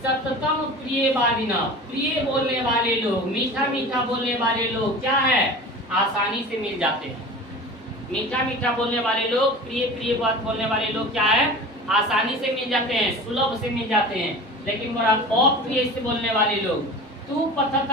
सततम प्रियवादिना, प्रिय बोलने वाले लोग, मीठा मीठा बोलने वाले लोग क्या है? आसानी से मिल जाते हैं। मीठा मीठा बोलने वाले लोग, प्रिय प्रिय बात बोलने वाले लोग क्या है? आसानी से मिल जाते हैं, सुलभ से मिल जाते हैं। लेकिन बोल रहा अप्रिय से बोलने वाले लोग, तू पथत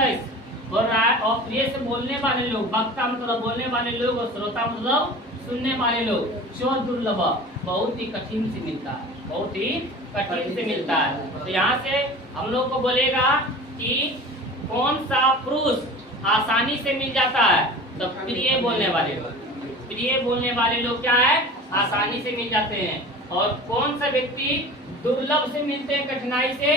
बोल रहा है अप्रिय से बोलने वाले लोग, वक्ता मतलब बोलने वाले लोग, और श्रोता मतलब सुनने वाले लोग, चो दुर्लभ बहुत ही कठिन से मिलता है, बहुत ही कठिन से मिलता है। तो यहाँ से हम लोग को बोलेगा कि कौन सा पुरुष आसानी से मिल जाता है? तो प्रिय बोलने वाले लोग। प्रिय बोलने वाले लोग क्या है? आसानी से मिल जाते हैं। और कौन सा व्यक्ति दुर्लभ से मिलते हैं, कठिनाई से?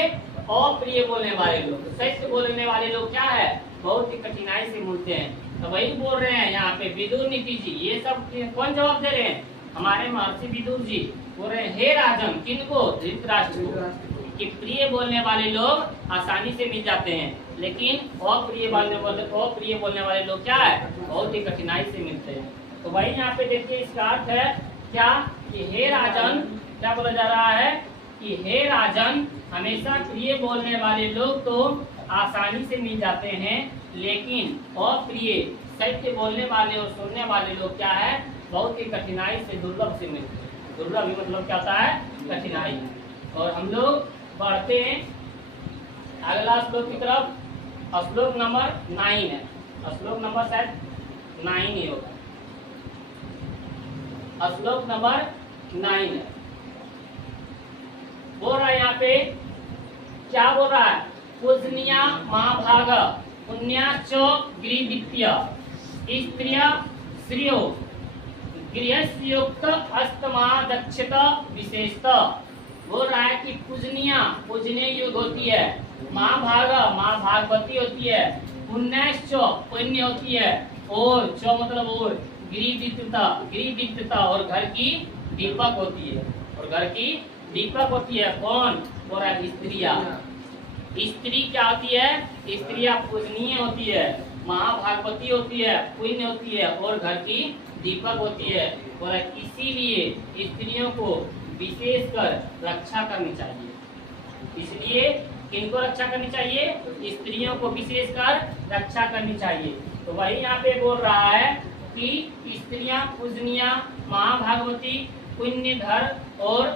अप्रिय बोलने वाले लोग। सत्य बोलने वाले लोग क्या है? बहुत ही कठिनाई से मिलते हैं। तो वही बोल रहे हैं यहाँ पे विदुर नीति जी। ये सब कौन जवाब दे रहे हैं? हमारे महर्षि विदुर जी बोल रहे हैं हे राजन, किनको? धृतराष्ट्र को, कि प्रिय बोलने वाले लोग आसानी से मिल जाते हैं, लेकिन अप्रिय बोलने वाले लोग क्या है? बहुत ही कठिनाई से मिलते हैं। तो वही यहाँ पे देखिए इसका अर्थ है क्या कि हे राजन, क्या बोला जा रहा है कि हे राजन, हमेशा प्रिय बोलने वाले लोग तो आसानी से मिल जाते हैं, लेकिन अप्रिय सत्य बोलने वाले और सुनने वाले लोग क्या है? बहुत ही कठिनाई से, दुर्लभ से मिलते हैं। दुर्लभ मतलब क्या होता है? कठिनाई। और हम लोग बढ़ते हैं अगला श्लोक की तरफ। श्लोक नंबर 9 है। श्लोक नंबर शायद 9 ही होगा। श्लोक नंबर 9 है। बोल रहा है यहाँ पे क्या बोल रहा है? पूजनीया महाभाग पुण्याच गिरिदीप्य स्त्रिय श्रियो गृहस्युक्त अस्तमा दक्षता विशेषता। बोल रहा है कि पूजनीय युग होती है, महाभाग भागवती होती है, पुण्यश्च पुण्य होती है, और च मतलब और गिरिदीप्यता और घर की दीपक होती है, और घर की दीपक होती है। कौन? बोल रहा है स्त्रियां। स्त्री क्या होती है? स्त्रियां पूजनीय होती है, महाभागवती होती है, पुण्य होती है, और घर की दीपक होती है। और इसीलिए स्त्रियों को विशेषकर रक्षा करनी चाहिए। इसलिए किनको रक्षा करनी चाहिए? स्त्रियों को विशेषकर रक्षा करनी चाहिए। तो वही यहाँ पे बोल रहा है कि स्त्रियां पूजनीय, महाभागवती, पुण्यधर और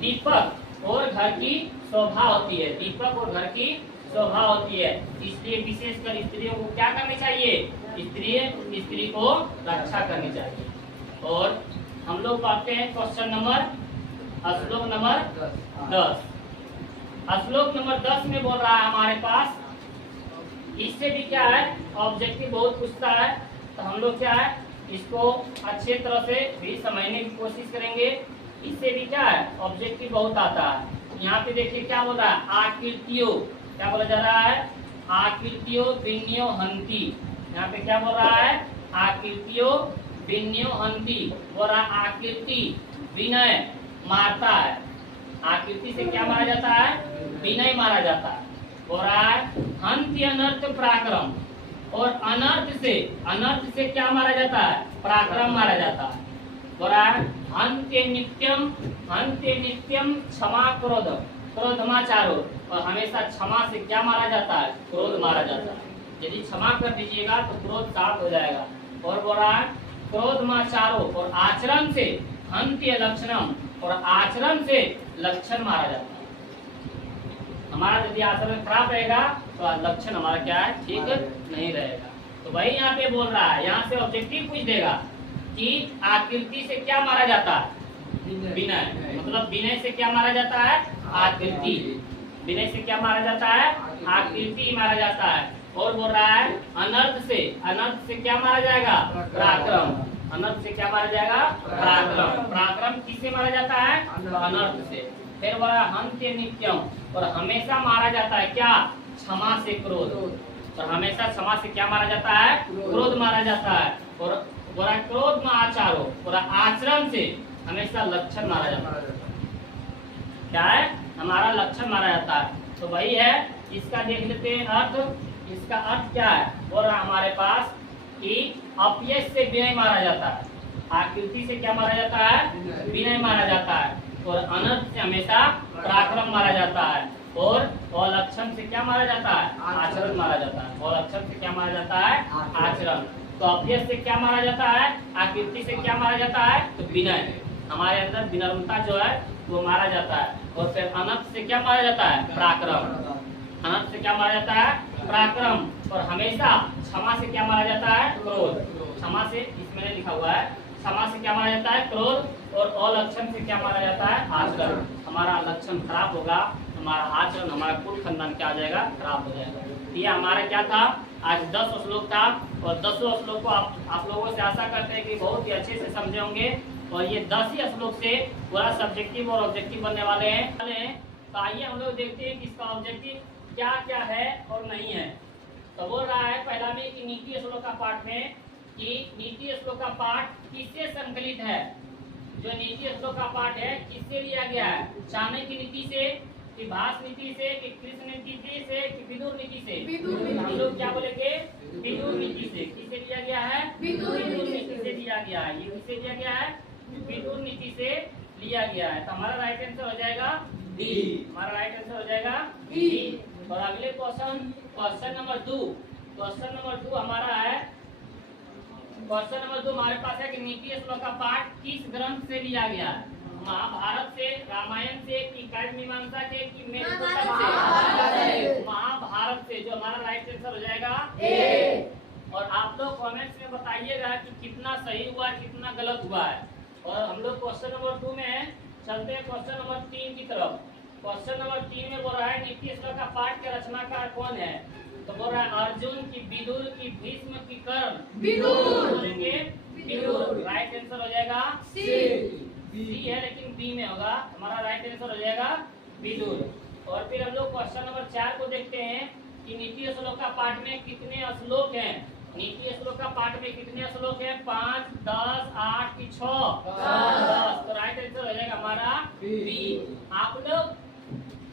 दीपक और घर की शोभा होती है। दीपक और घर की शोभा होती है, इसलिए विशेषकर स्त्रियों को क्या करनी चाहिए? स्त्री को रक्षा करनी चाहिए। और हम लोग पढ़ते हैं क्वेश्चन नंबर श्लोक नंबर 10। श्लोक नंबर 10 में बोल रहा है हमारे पास, इससे भी क्या है ऑब्जेक्टिव बहुत पूछता है, तो हम लोग क्या है इसको अच्छे तरह से भी समझने की कोशिश करेंगे। इससे भी क्या है ऑब्जेक्टिव बहुत आता है। यहाँ पे देखिए क्या बोल रहा है? आकृतियों, क्या बोला जा रहा है? आकृतियों विन्यो हंती। यहाँ पे क्या बोल रहा है? आकृतियों विनयो हंती, बोला आकृति विनय मारता है। आकृति से क्या मारा जाता है? विनय मारा जाता है। बोला हंत्य अनर्थ पराक्रम, और अनर्थ से क्या मारा जाता है? पराक्रम मारा जाता है। बोला हंत्य नित्यम क्षमा क्रोध, क्रोधमाचारो, और हमेशा क्षमा से क्या मारा जाता है? क्रोध मारा जाता है। यदि क्षमा कर दीजिएगा तो क्रोध शांत हो जाएगा। और बोला क्रोधमाचारो, और आचरण से हंत्य लक्षणम, और आचरण से लक्षण मारा जाता है। हमारा यदि आचरण खराब रहेगा तो लक्षण हमारा क्या है? ठीक नहीं रहेगा। तो वही यहाँ पे बोल रहा है, यहाँ से ऑब्जेक्टिव पूछ देगा कि आकृति से क्या मारा जाता है? विनय। मतलब विनय से क्या मारा जाता है? आकृति। विनय से क्या मारा जाता है? आकृति मारा जाता है। और बोल रहा है अनर्थ से क्या मारा जाएगा? पराक्रम। अनर्थ से क्या मारा जाएगा? पराक्रम। पराक्रम किससे मारा जाता है? अनर्थ से। फिर बोला हंत्य नित्यम, और हमेशा मारा जाता है क्या? क्षमा से क्रोध। और हमेशा क्षमा से क्या मारा जाता है? क्रोध मारा जाता है। और बोला क्रोध में आचारो, और आचरण से हमेशा लक्षण मारा जाता है। क्या है? हमारा लक्षण मारा जाता है। तो वही है, इसका देख लेते हैं अर्थ। इसका अर्थ क्या है? बोल रहा हमारे पास कि अपयश से विनय मारा जाता है। आकृति से क्या मारा जाता है? विनय मारा जाता है। और अनर्थ से हमेशा पराक्रम मारा जाता है। और अलक्षण से क्या मारा जाता है? आचरण मारा जाता है। अलक्षण से क्या मारा जाता है? आचरण। तो अपयश से क्या मारा जाता है? आकृति से क्या मारा जाता है? तो विनय। हमारे अंदर विनम्रता जो है वो मारा जाता है। और फिर अनर्थ से क्या मारा जाता है? पराक्रम। अनर्थ से क्या मारा जाता है? पराक्रम। और हमेशा क्षमा से क्या मारा जाता है? क्रोध। क्षमा से, इसमें लिखा हुआ है, क्षमा से क्या मारा जाता है? क्रोध। और अलक्षण से क्या मारा जाता है? आचरण। हमारा लक्षण खराब होगा, हमारा आचरण, हमारा कुल खानदान क्या हो जाएगा? खराब हो जाएगा। ये हमारा क्या था? आज 10 श्लोक था। और 10 श्लोक को आप लोगों से आशा करते हैं कि बहुत ही अच्छे से समझे होंगे। और ये 10 ही श्लोक से पूरा सब्जेक्टिव और ऑब्जेक्टिव बनने वाले हैं। तो आइए हम लोग देखते हैं कि इसका ऑब्जेक्टिव क्या क्या है और नहीं है। तो बोल रहा है पहला में कि नीति श्लोक का पाठ में, कि नीति श्लोक का पाठ किससे संकलित है? जो नीति श्लोक का पाठ है किससे लिया गया है? चाणक्य नीति से, कि भास नीति से, कि कृष्ण नीति से, कि विदुर नीति से? हम लोग क्या बोलेंगे? विदुर नीति से। किससे लिया गया है? विदुर नीति से लिया गया है। ये किससे लिया गया है? विदुर नीति से लिया गया है। तो हमारा राइट आंसर हो जाएगा डी। हमारा राइट आंसर हो जाएगा डी। और अगले क्वेश्चन नंबर 2। क्वेश्चन नंबर 2 हमारा है, क्वेश्चन नंबर 2 हमारे पास है कि नीति श्लोक का पाठ किस ग्रंथ से लिया गया है? महाभारत से, रामायण से, कि काव्य मीमांसा के, कि मेरुदंड से? महाभारत से। जो हमारा राइट आंसर हो जाएगा ए। और आप लोग कमेंट्स में बताइएगा कि कितना सही हुआ, कितना गलत हुआ है। और हम लोग क्वेश्चन नंबर 2 में चलते हैं क्वेश्चन नंबर 3 की तरफ। क्वेश्चन नंबर 3 में बोल रहा है नीति श्लोक का पाठ के रचनाकार कौन है? तो बोल रहा है अर्जुन, की विदुर, की भीष्म, की कर्ण? विदुर। बोलेंगे विदुर। राइट आंसर हो जाएगा सी है, लेकिन बी में होगा। हमारा राइट आंसर हो जाएगा विदुर। और फिर हम लोग क्वेश्चन नंबर 4 को देखते हैं कि नीति श्लोक का पाठ में कितने श्लोक हैं? नीति श्लोक का पाठ में कितने श्लोक हैं? 5, 10, 8 की 6? 10। तो राइट आंसर हो जाएगा हमारा बी। आप लोग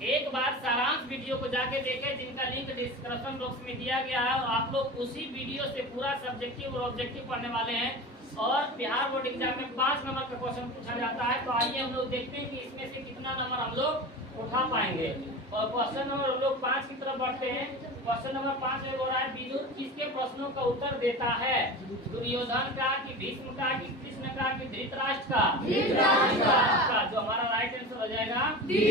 एक बार सारांश वीडियो को जाके देखें, जिनका लिंक डिस्क्रिप्शन बॉक्स में दिया गया है। और आप लोग उसी वीडियो से पूरा सब्जेक्टिव और ऑब्जेक्टिव पढ़ने वाले हैं। और बिहार बोर्ड एग्जाम में 5 नंबर का क्वेश्चन पूछा जाता है। तो आइए हम लोग देखते हैं कि इसमें से कितना नंबर हम लोग उठा पाएंगे। और क्वेश्चन नंबर हम लोग 5 की तरफ बढ़ते हैं। क्वेश्चन नंबर 5 में बोल रहा है विदुर किसके प्रश्नों का उत्तर देता है? दुर्योधन का, कि भीष्म का, कि कृष्ण का, कि धृतराष्ट्र का? धृतराष्ट्र का। जो हमारा राइट आंसर हो जाएगा डी।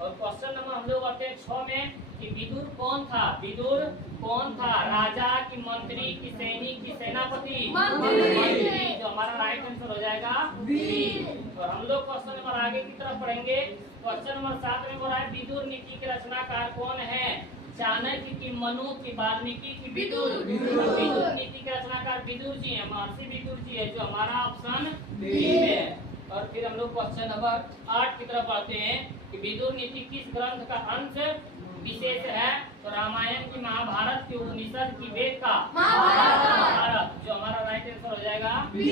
और क्वेश्चन नंबर हम लोग बढ़ते हैं 6 में कि विदुर कौन था? विदुर कौन था? राजा, की मंत्री, की सैनिक, की सेनापति? मंत्री। जो हमारा राइट आंसर हो जाएगा बी। और हम लोग क्वेश्चन नंबर आगे की तरफ पढ़ेंगे। क्वेश्चन नंबर 7 में बोल रहा है विदुर नीति के रचनाकार कौन है? चाणक्य, की मनु, की वाल्मीकि, की विदुर? विदुर नीति के रचनाकार विदुर जी है, महर्षि विदुर जी है। जो हमारा ऑप्शन बी में है। और फिर हम लोग क्वेश्चन नंबर 8 की तरफ बढ़ते हैं कि विदुर नीति किस ग्रंथ का अंश विशेष है? तो रामायण की, महाभारत की, उपनिषद की, वेद का, महाभारत। जो हमारा राइट आंसर हो जाएगा बी।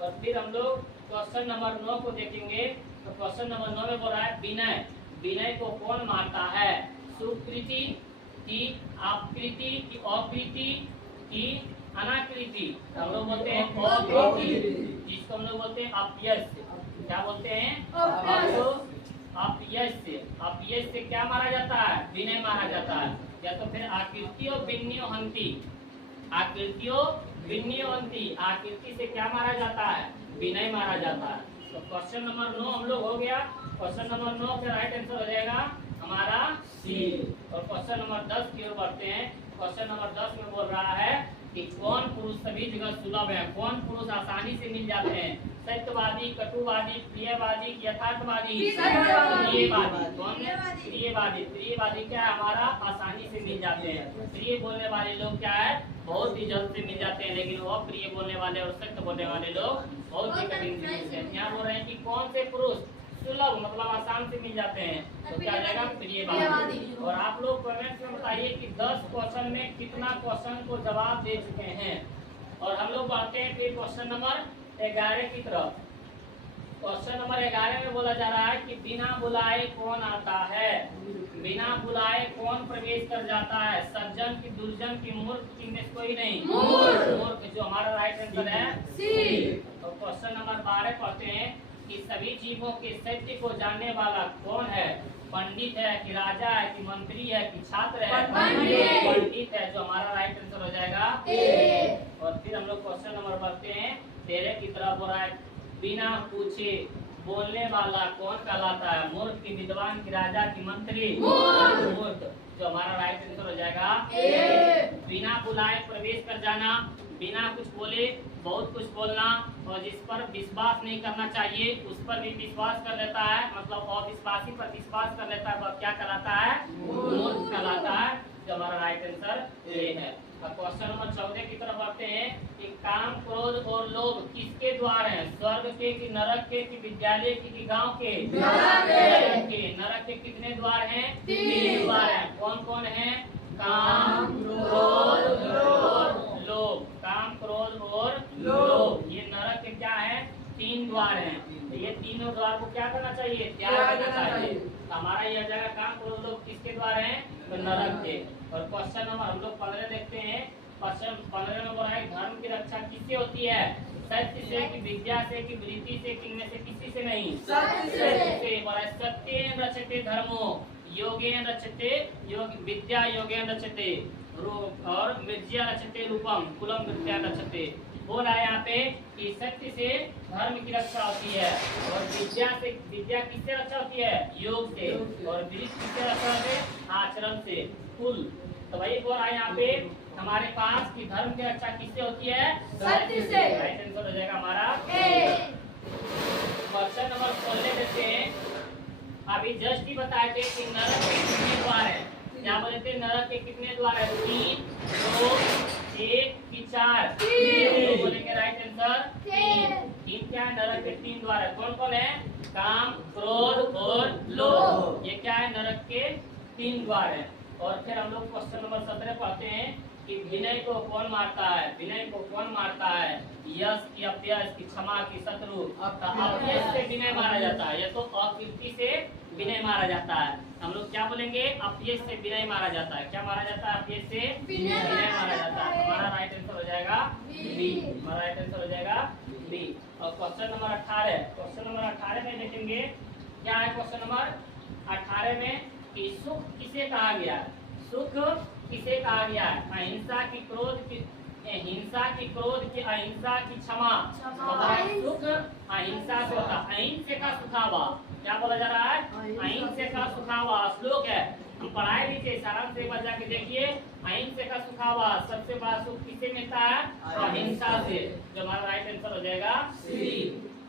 और फिर हम लोग क्वेश्चन नंबर 9 को देखेंगे। तो क्वेश्चन नंबर 9 में बोल रहा है विनय। विनय को कौन मारता है? सुकृति की, आकृति की, अकृति की, अनाकृति। हम लोग बोलते हैं अकृति, जिसको हम लोग बोलते हैं अपयश। क्या बोलते हैं? अपयश से। अपयश से क्या मारा जाता है? विनय मारा जाता है। या तो फिर आकृतियों विन्यो हंति। आकृतियों विन्यो हंति। आकृति से क्या मारा जाता है? विनय मारा जाता है। तो क्वेश्चन नंबर 9 हम लोग हो गया। क्वेश्चन नंबर 9 का राइट आंसर हो जाएगा हमारा सी। और क्वेश्चन नंबर 10 की ओर बढ़ते हैं। क्वेश्चन नंबर 10 में बोल रहा है कि कौन पुरुष सभी जगह सुलभ है? कौन पुरुष आसानी से मिल जाते हैं? सत्यवादी, कटुवादी, प्रियवादी, यथार्थवादी, प्रियवादी। कौन? प्रियवादी। प्रियवादी क्या है? हमारा आसानी से मिल जाते हैं। प्रिय बोलने वाले लोग क्या है? बहुत ही जल्द से मिल जाते हैं। लेकिन वो प्रिय बोलने वाले और सत्य बोलने वाले लोग बहुत ही कठिन से मिलते हैं। यहाँ बोल रहे हैं कि कौन से पुरुष सुलभ मतलब आसान से मिल जाते हैं? तो क्या जाएगा? प्रियवादी। और आप लोग कमेंट्स में बताइए कि 10 क्वेश्चन में कितना क्वेश्चन को जवाब दे चुके हैं। और हम लोग बढ़ते हैं फिर क्वेश्चन नंबर 11 की तरफ। क्वेश्चन नंबर 11 में बोला जा रहा है कि बिना बुलाए कौन आता है? बिना बुलाए कौन प्रवेश कर जाता है? सज्जन की, दुर्जन की, मूर्ख की, इनमें से कोई नहीं? मूर्ख। जो हमारा राइट आंसर है सी। तो क्वेश्चन नंबर 12 पढ़ते हैं कि सभी जीवों के सत्य को जानने वाला कौन है? पंडित है कि राजा है कि मंत्री है कि छात्र है? पंडित है। जो हमारा राइट आंसर हो जाएगा ए। और फिर हम लोग क्वेश्चन नंबर बढ़ते हैं 13 की तरफ। हो रहा है बिना पूछे बोलने वाला कौन कहलाता है? मूर्ख की, विद्वान की, राजा की, मंत्री? मूर्ख। जो हमारा राइट आंसर हो जाएगा ए। बिना बुलाए प्रवेश कर जाना, बिना कुछ बोले बहुत कुछ बोलना, और जिस पर विश्वास नहीं करना चाहिए उस पर भी विश्वास कर लेता है, मतलब अविश्वासी पर विश्वास कर लेता है, वह क्या कहलाता है? मूर्ख कहलाता है। जो हमारा राइट आंसर ये है। क्वेश्चन नंबर 14 की तरफ बढ़ते हैं कि काम, क्रोध और लोभ किसके द्वार हैं? स्वर्ग के कि नरक के कि विद्यालय के कि गांव के? नरक के। नरक के कितने द्वार हैं? 3 द्वार हैं। कौन कौन है? काम, क्रोध और लोभ। काम, क्रोध और लोभ, ये नरक के क्या है? 3 द्वार हैं। तो ये तीनों द्वार को क्या करना चाहिए? त्याग करना चाहिए। तो हमारा यह जगह काम, क्रोध, लोभ किसके द्वार हैं? तो नरक के। और क्वेश्चन नंबर हम लोग 15 देखते हैं। क्वेश्चन 15 में बोला है धर्म की रक्षा किससे होती है? सत्य से कि विद्या से कि वृत्ति से कि इनमें से किसी से नहीं? सत्य से। बोला सत्येन रचते धर्मो योगेन रचते विद्या योगेन रचते और मिर्जिया रचते रूपम कुलम विद्या रचते। बोल रहा है यहाँ पे कि सत्य से धर्म की रक्षा होती है, और विद्या से, विद्या किससे रक्षा होती है? योग से। और वृत्ति किससे रक्षा होती है? आचरण से, कुल। तो भाई बोल रहा है यहाँ पे हमारे पास कि धर्म की रक्षा किससे होती है? सत्य से। राइट आंसर हो जाएगा हमारा क्वेश्चन नंबर 16 देते हैं। अभी जस्ट ही बताए थे कि नरक के कितने द्वार है? क्या बोले थे? नरक के कितने द्वार है? 3, 2, 1 कि 4? बोलेंगे राइट आंसर 3 क्या है? नरक के 3 द्वार है। कौन कौन है? काम, क्रोध और लोभ। ये क्या है? नरक के 3 द्वार है। और फिर हम लोग क्वेश्चन नंबर 17 पढ़ते हैं कि विनय को कौन मारता है? विनय को कौन मारता है? यश की, अपयश की, क्षमा की, शत्रु? अपयश से विनय मारा जाता है, या तो अकीर्ति से विनय मारा जाता है। हम लोग क्या बोलेंगे? अपयश से विनय मारा जाता है। क्या मारा जाता है? अपयश से विनय मारा जाता है। हमारा राइट आंसर हो जाएगा बी। हमारा राइट आंसर हो जाएगा बी। और क्वेश्चन नंबर 18, क्वेश्चन नंबर 18 में देखेंगे क्या है? क्वेश्चन नंबर 18 में कि सुख किसे कहा गया है? सुख किसे कहा गया है? अहिंसा की, क्रोध की, हिंसा की, क्रोध की, अहिंसा की, क्षमा? सुख अहिंसा से होता। अहिंसे का सुखावा। क्या बोला जा रहा है? अहिंसे का सुखावा। श्लोक है, हम पढ़ाए भी थे, सारांश से बजा के देखिए। अहिंसे का सुखावा, सबसे बड़ा सुख किसे मिलता है? अहिंसा से। जो हमारा राइट आंसर हो जाएगा सी।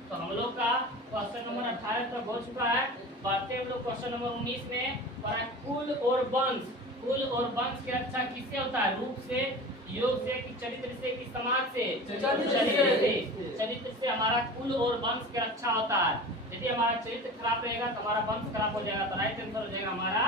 तो हम लोग का क्वेश्चन नंबर 18 तक हो चुका है। बढ़ते हम लोग क्वेश्चन नंबर 19 में। कुल और वंश, कुल और वंश की रक्षा किससे होता है? रूप से, योग से कि चरित्र से कि समाज से? चरित्र से। चरित्र से हमारा कुल और वंश की रक्षा होता है। यदि हमारा चरित्र खराब रहेगा तो हमारा वंश खराब हो जाएगा। तो राइट आंसर हो जाएगा हमारा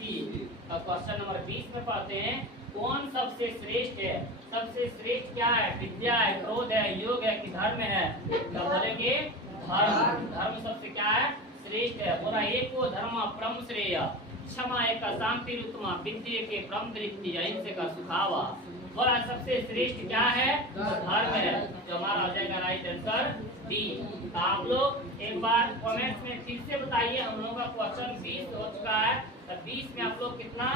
सी। और क्वेश्चन नंबर 20 में पढ़ते हैं कौन सबसे श्रेष्ठ है। सबसे श्रेष्ठ क्या है? विद्या है, क्रोध है, योग है कि धर्म है? तो बोलेंगे धर्म। धर्म सबसे क्या है? श्रेष्ठ है। बोला एको धर्म परम श्रेय, क्षमा एक शांति उत्तमा, विद्या के परम दृष्टि, अहिंसे का सुखावा। बोला सबसे श्रेष्ठ क्या है? तो धर्म है, जो हमारा हो जाएगा राइट आंसर डी। तो आप लोग एक बार कमेंट्स में फिर से बताइए, हम लोगों का क्वेश्चन 20 हो चुका है, तो 20 में आप लोग कितना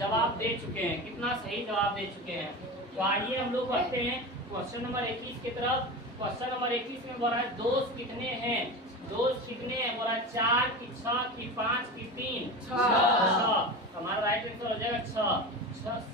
जवाब दे चुके हैं, कितना सही जवाब दे चुके हैं। तो आइए हम लोग बढ़ते हैं क्वेश्चन नंबर 21 की तरफ। क्वेश्चन नंबर 21 में बोला है दोस्त कितने हैं? दोस्त कितने हैं? बोला 4 की 6 की 5 की 3 6। हमारा राइट आंसर हो जाएगा 6।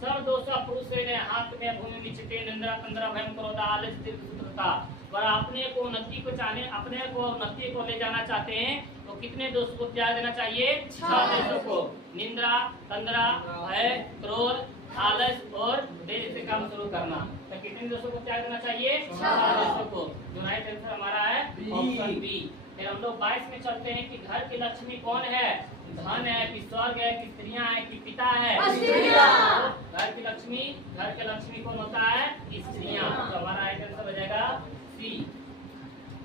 सर दोषा पुरुष ने हाथ में भूमि विचिते निंद्रा तंद्रा भयं क्रोध आलस तीव्रता। पर अपने को उन्नति को चाहने, अपने को उन्नति को ले जाना चाहते हैं तो कितने दोष को त्याग देना चाहिए? 6 दोषों को। निंद्रा तंद्रा भय क्रोध आलस और देर से काम शुरू करना। तो कितने दोषों को त्याग देना चाहिए? 6 दोषों को। जो राइट आंसर हमारा है ऑप्शन बी। फिर हम लोग 22 में चलते हैं कि घर की लक्ष्मी कौन है? धन है कि स्वर्ग है कि स्त्रियां है कि पिता है? घर की लक्ष्मी कौन होता है? स्त्रियां। तो हमारा राइट आंसर हो जाएगा सी।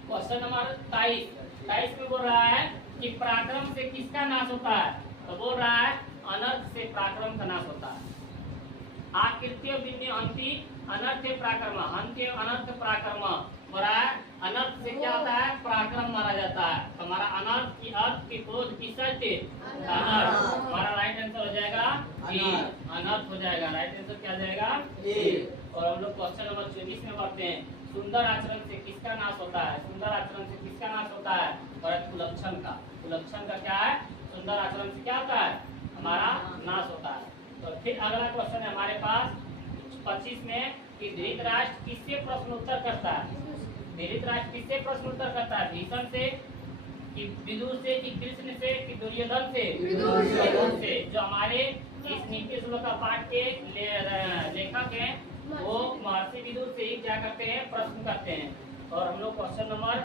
क्वेश्चन नंबर 23 में बोल रहा है कि पराक्रम से किसका नाश होता है? तो बोल रहा है अनर्थ से पराक्रम का नाश होता है। आकृत्य विन्य हंति अनर्थ पराक्रम, हंति अनर्थ पराक्रम। बोला है अनर्थ से क्या होता है? पराक्रम मारा जाता है। हमारा अनर्थ की अर्थ की क्रोध की सत्य अनर्थ। हमारा राइट आंसर हो जाएगा ए, अनर्थ हो जाएगा। राइट आंसर क्या जाएगा? ए। और हम लोग क्वेश्चन नंबर 24 में बढ़ते हैं सुंदर आचरण से किसका नाश होता है? सुंदर आचरण से किसका नाश होता है? और कुलक्षण का। कुलक्षण का क्या है? सुंदर आचरण से क्या होता है? हमारा नाश होता है। तो फिर अगला क्वेश्चन है हमारे पास 25 में कि धृतराष्ट्र किससे प्रश्न उत्तर करता है? धृतराष्ट्र किससे प्रश्न उत्तर करता है? भीषण से कि विदुर से कि कृष्ण से कि दुर्योधन से? विदुर से। जो हमारे इस नीति श्लोक का पाठ के लेखक हैं वो महर्षि विदुर से ही क्या करते हैं? प्रश्न करते हैं। और हम लोग क्वेश्चन नंबर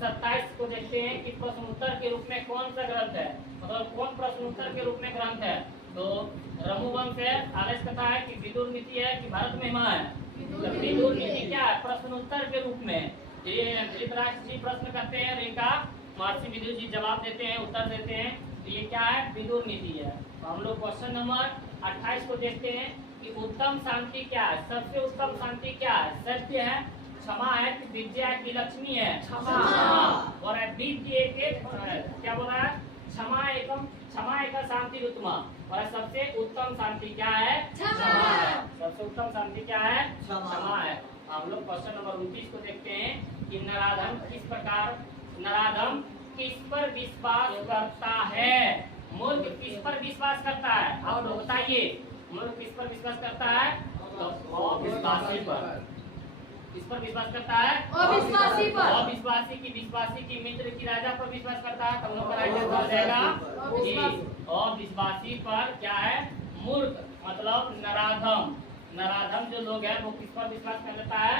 27 को देखते हैं कि प्रश्न उत्तर के रूप में कौन सा ग्रंथ है, मतलब कौन प्रश्न उत्तर के रूप में ग्रंथ है? तो रघुवंश है, आलस कथा है कि विदुर नीति है कि भारत महिमा है? विदुर नीति क्या है? प्रश्न उत्तर के रूप में धृतराष्ट्र जी प्रश्न करते हैं, इनका महर्षि विदुर जी जवाब देते हैं, उत्तर देते हैं। तो ये क्या है? विदुर नीति है। तो हम लोग क्वेश्चन नंबर 28 को देखते हैं कि उत्तम शांति क्या है? सबसे उत्तम शांति क्या है? सत्य है, क्षमा है कि विद्या की लक्ष्मी है? क्षमा। और विद्या के क्या बोला है? क्षमा एक शांति उत्तमा। और सबसे उत्तम शांति क्या है? क्षमा है। सबसे उत्तम शांति क्या है? क्षमा है। हम लोग क्वेश्चन नंबर 29 को देखते हैं कि नराधम किस पर विश्वास करता है? मूर्ख किस पर विश्वास करता है? आप लोग बताइए, मूर्ख किस पर विश्वास करता है? तो अविश्वासी पर। किस पर विश्वास करता है? अविश्वासी पर। अविश्वासी की, विश्वासी की, मित्र की, राजा पर विश्वास करता है। हम लोग का राइट आंसर हो जाएगा जी। अविश्वासी पर क्या है? मूर्ख मतलब नराधम। नराधम जो लोग हैं वो किस पर विश्वास कर लेता है?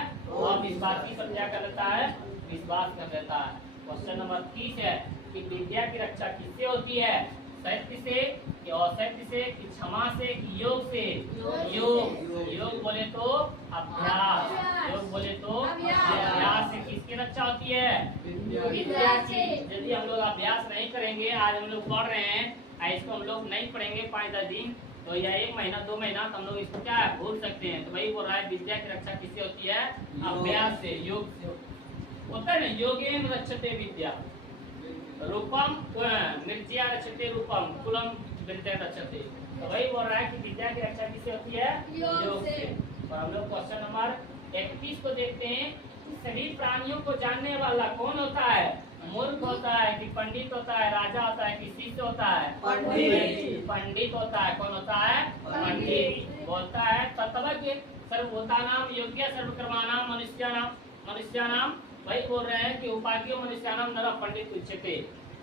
अविश्वासी पर क्या कर लेता है? विश्वास कर लेता है। क्वेश्चन नंबर 30 है कि विद्या की रक्षा किससे होती है? सत्य से कि असत्य से कि क्षमा से कि योग से? योग बोले तो अभ्यास। योग बोले तो अभ्यास से किसकी रक्षा होती है? विद्या की। यदि हम लोग अभ्यास नहीं करेंगे, आज हम लोग पढ़ रहे हैं, इसको हम लोग नहीं पढ़ेंगे 5-10 दिन, तो या 1 महीना 2 महीना तो हम लोग इसको क्या है? भूल सकते हैं। तो वही बोल रहा है विद्या की रक्षा किससे होती है? अभ्यास से, योग से होता है ना। योगेन रक्षते विद्या रूपम निर्जया रक्षते रूपम कुलम विद्या रक्षते। तो वही बोल रहा है कि विद्या की रक्षा किससे होती है? योग से। और हम लोग क्वेश्चन नंबर 31 को देखते हैं। सभी प्राणियों को जानने वाला कौन होता है? मूर्ख होता है कि पंडित होता है? राजा होता है कि शिष्य होता है? पंडित होता है। कौन होता है? पंडित। बोलता है तत्वज्ञ सर्वभूतानाम योग्य सर्वकर्माणाम मनुष्यानाम। वही बोल रहे हैं कि उपाधियों मनुष्यानाम नर पंडित उच्यते।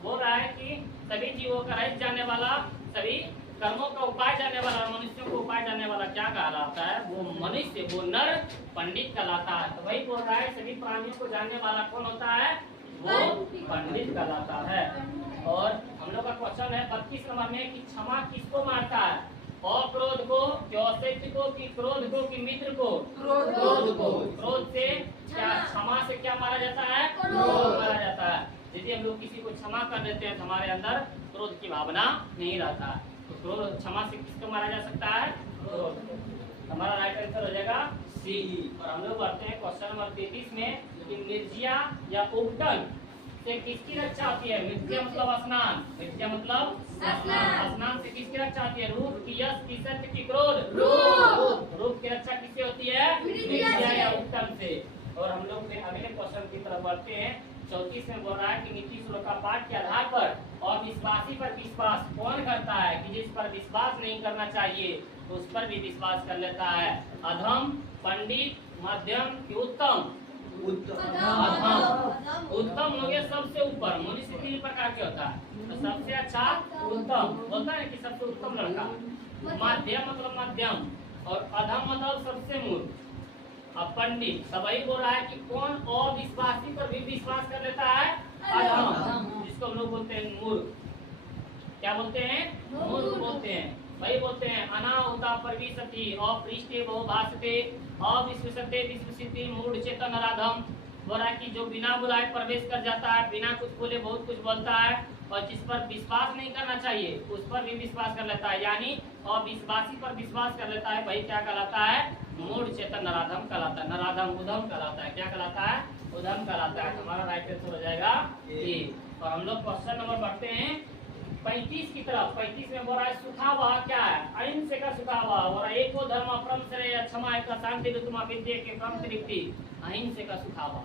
बोल रहा है कि सभी जीवों का रहित जानने वाला, सभी कर्मों का उपाय जानने वाला, मनुष्यों को उपाय जानने वाला क्या कहलाता है? वो मनुष्य, वो नर पंडित कहलाता है। तो वही बोल रहा है सभी प्राणियों को जानने वाला कौन होता है? वो पंडित कहलाता है। और हम लोग का क्वेश्चन है 32 नंबर में कि क्षमा किसको मारता है? अक्रोध को, कि औषधि को, कि क्रोध को, कि मित्र को? क्रोध को। क्रोध से क्या, क्षमा से क्या मारा जाता है? क्रोध मारा जाता है। यदि हम लोग किसी को क्षमा कर देते हैं तो हमारे अंदर क्रोध की भावना नहीं रहता है। तो क्रोध, क्षमा से किसको मारा जा सकता है? क्रोध को। हमारा राइट आंसर हो जाएगा सी। और हम लोग बढ़ते हैं क्वेश्चन नंबर 33 में कि निर्जिया या उपटन से किसकी रक्षा होती है? मृत्या मतलब स्नान, मृत्या मतलब स्नान। स्नान से किसकी रक्षा होती है? रूप की, यश की, सत्य की, क्रोध। रूप की रक्षा किससे होती है? मृत्या या उपटन से। और हम लोग फिर अगले क्वेश्चन की तरफ बढ़ते हैं। 34 में बोल रहा है कि नीति श्लोक का पाठ के आधार पर अविश्वासी पर विश्वास कौन करता है? कि जिस पर विश्वास नहीं करना चाहिए तो उस पर भी विश्वास कर लेता है। अधम, पंडित, मध्यम कि उत्तम? अधम। उत्तम हो गया सबसे ऊपर। मनुष्य 3 प्रकार के होता है, तो सबसे अच्छा उत्तम बोलता है कि सबसे उत्तम लड़का। मध्यम मतलब मध्यम, और अधम मतलब सबसे मूर्ख। अब पंडित, सब वही बोल रहा है कि कौन अविश्वासी पर भी विश्वास कर लेता है? अधम, जिसको हम लोग बोलते हैं मूर्ख। क्या बोलते हैं? मूर्ख बोलते हैं। वही बोलते हैं अनाहुता परविशति अपृष्टे बहुभाषते अविश्वसते विश्वसिति मूढ़ चेतन नराधम। बोल रहा है कि जो बिना बुलाए प्रवेश कर जाता है, बिना कुछ बोले बहुत कुछ बोलता है, और जिस पर विश्वास नहीं करना चाहिए उस पर भी विश्वास कर लेता है, यानी अविश्वासी पर विश्वास कर लेता है। वही क्या कहलाता है? मूढ़ चेतन नराधम कहलाता है। नराधम उधम कहलाता है। क्या कहलाता है? उधम कहलाता है। हमारा राइट आंसर हो जाएगा ए। और हम लोग क्वेश्चन नंबर बढ़ते हैं 35 की तरफ। 35 में बोल रहा है सुखावा क्या है? अहिंसे का सुखावा। और एको धर्म परम श्रेय क्षमा एक शांति ऋतुमा विद्या के परम तृप्ति। अहिंसे का सुखावा,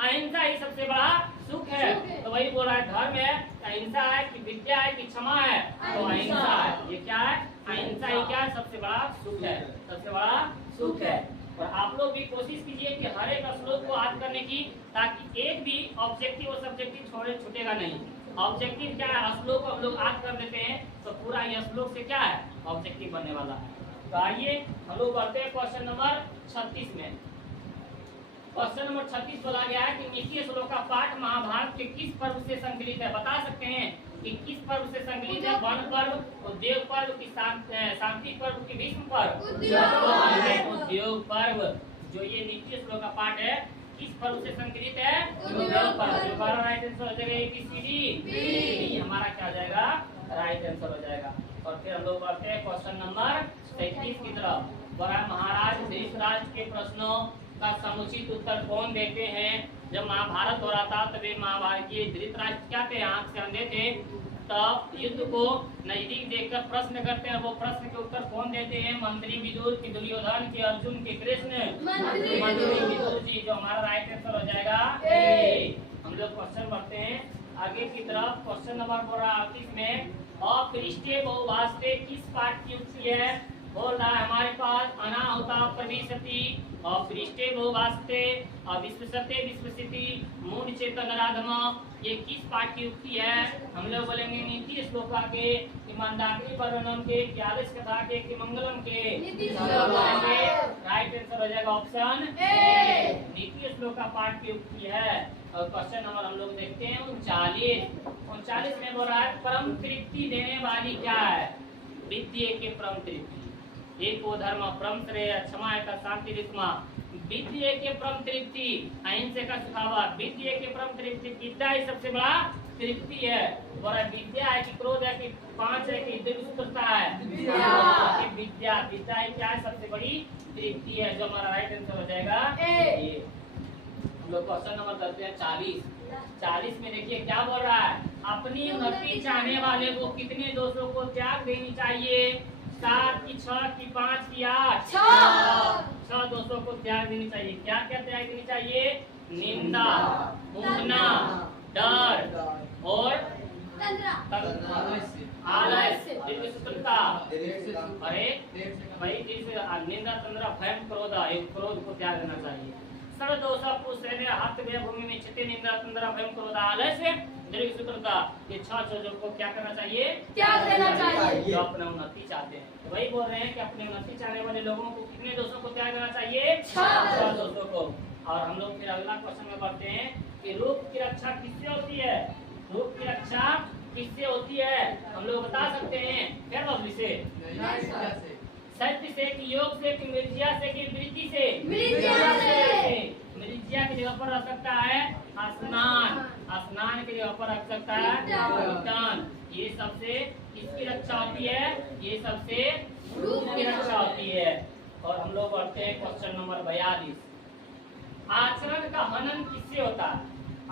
अहिंसा ही सबसे बड़ा सुख है। तो वही बोल रहा है धर्म है, अहिंसा है, कि विद्या है, कि क्षमा है? तो अहिंसा है। ये क्या है? अहिंसा ही क्या है? सबसे बड़ा सुख है। सबसे बड़ा सुख है। और आप लोग भी कोशिश कीजिए कि हर एक श्लोक को याद करने की, ताकि एक भी ऑब्जेक्टिव और सब्जेक्टिव छूटेगा नहीं। ऑब्जेक्टिव क्या है? श्लोक को हम लोग याद कर लेते हैं तो पूरा ये श्लोक से क्या है? ऑब्जेक्टिव बनने वाला है। तो आइए हम लोग बढ़ते हैं क्वेश्चन नंबर 36 में। क्वेश्चन नंबर 36 बोला गया है कि नीति श्लोक का पाठ महाभारत के किस पर्व से संकलित है? बता सकते हैं कि किस पर्व से संकलित है? वन पर्व, उद्योग पर्व, की शांति पर्व, की भीष्म पर्व? उद्योग पर्व। जो ये नीति श्लोक का पाठ है किस पर्व से संकलित है? उद्योग पर्व। हमारा राइट आंसर हो जाएगा ABCD। हमारा क्या हो जाएगा? राइट आंसर हो जाएगा। और फिर हम लोग बढ़ते हैं क्वेश्चन नंबर 37 की तरफ। बड़ा महाराज धृतराष्ट्र के प्रश्नों का समुचित उत्तर कौन देते हैं? जब महाभारत हो रहा था तभी महाभारत के धृतराष्ट्र क्या थे? आंख से अंधे थे। तब युद्ध को नजदीक देखकर प्रश्न करते हैं। वो प्रश्न के उत्तर कौन देते हैं? मंत्री विदुर, की दुर्योधन, की अर्जुन, की कृष्ण? मंत्री विदुर जी। जो हमारा राइट आंसर हो जाएगा ए। हम लोग क्वेश्चन बढ़ते हैं आगे की तरफ। क्वेश्चन नंबर 38 में अपृष्टे बहुभाषते किस पाठ की युक्ति है? बोल रहा है हमारे पास अनाहुता प्रविशति अपृष्टे बहुभाषते अविश्वसते विश्वसिति मूढ़ चेतन नराधम। ये किस पाठ की युक्ति है? हम लोग बोलेंगे नीति श्लोका के, कि मंदाकिनी वर्णनम के, कि आदेश कथा के, कि मंगलम के? राइट आंसर हो जाएगा ऑप्शन ए। नीति श्लोक का पाठ की युक्ति है। और क्वेश्चन नंबर हम लोग देखते हैं 39 में बोल रहा है परम तृप्ति देने वाली क्या है? विद्या के परम तृप्ति। एक वो धर्म परम श्रेय क्षमा का शांति ऋतुमा विद्या के परम तृप्ति। अहिंसे का सुखावा। विद्या के परम तृप्ति। विद्या ही सबसे बड़ा तृप्ति है। और विद्या है कि क्रोध है, कि 5 है, कि दीर्घसूत्रता है? विद्या। विद्या ही क्या है? सबसे बड़ी तृप्ति है। जो हमारा राइट आंसर हो जाएगा ये। हम लोग क्वेश्चन नंबर करते हैं 40 में देखिए क्या बोल रहा है? अपनी उन्नति चाहने वाले को कितने दोषों को त्याग देनी चाहिए? 7 की 6 की 5 की 8? 6 दोषों को त्याग देनी चाहिए। क्या क्या त्याग देनी चाहिए? निंदा, पूजना, डर और आलस्य, दीर्घसूत्रता। अरे भाई निंदा, तंद्रा, भय, क्रोध, क्रोध को त्याग देना चाहिए। सर्वदोषा पुरुष हाथ भूमि में क्षति निंदा तंद्रा भय क्रोध आलस्य दीर्घसूत्रता। ये 6 चीजों को क्या करना चाहिए? त्याग देना चाहिए। जो अपने उन्नति चाहते हैं। तो वही बोल रहे हैं कि अपने उन्नति चाहने वाले लोगों को कितने दोषों को त्याग देना चाहिए? 6 दोषों को। और हम लोग फिर अगला क्वेश्चन में बढ़ते हैं कि रूप की रक्षा किससे होती है? रूप की रक्षा किससे होती है? हम लोग बता सकते हैं फिर बबली से, सत्य से कि योग से कि मिर्जिया से कि वृत्ति से? मिर्जिया से। मिर्जिया की जगह पर रख सकता है स्नान, स्नान की जगह पर रख सकता है उद्यान। ये सबसे किसकी रक्षा होती है? ये सबसे रूप की रक्षा होती है। और हम लोग पढ़ते हैं क्वेश्चन नंबर 42। आचरण का हनन किससे होता है?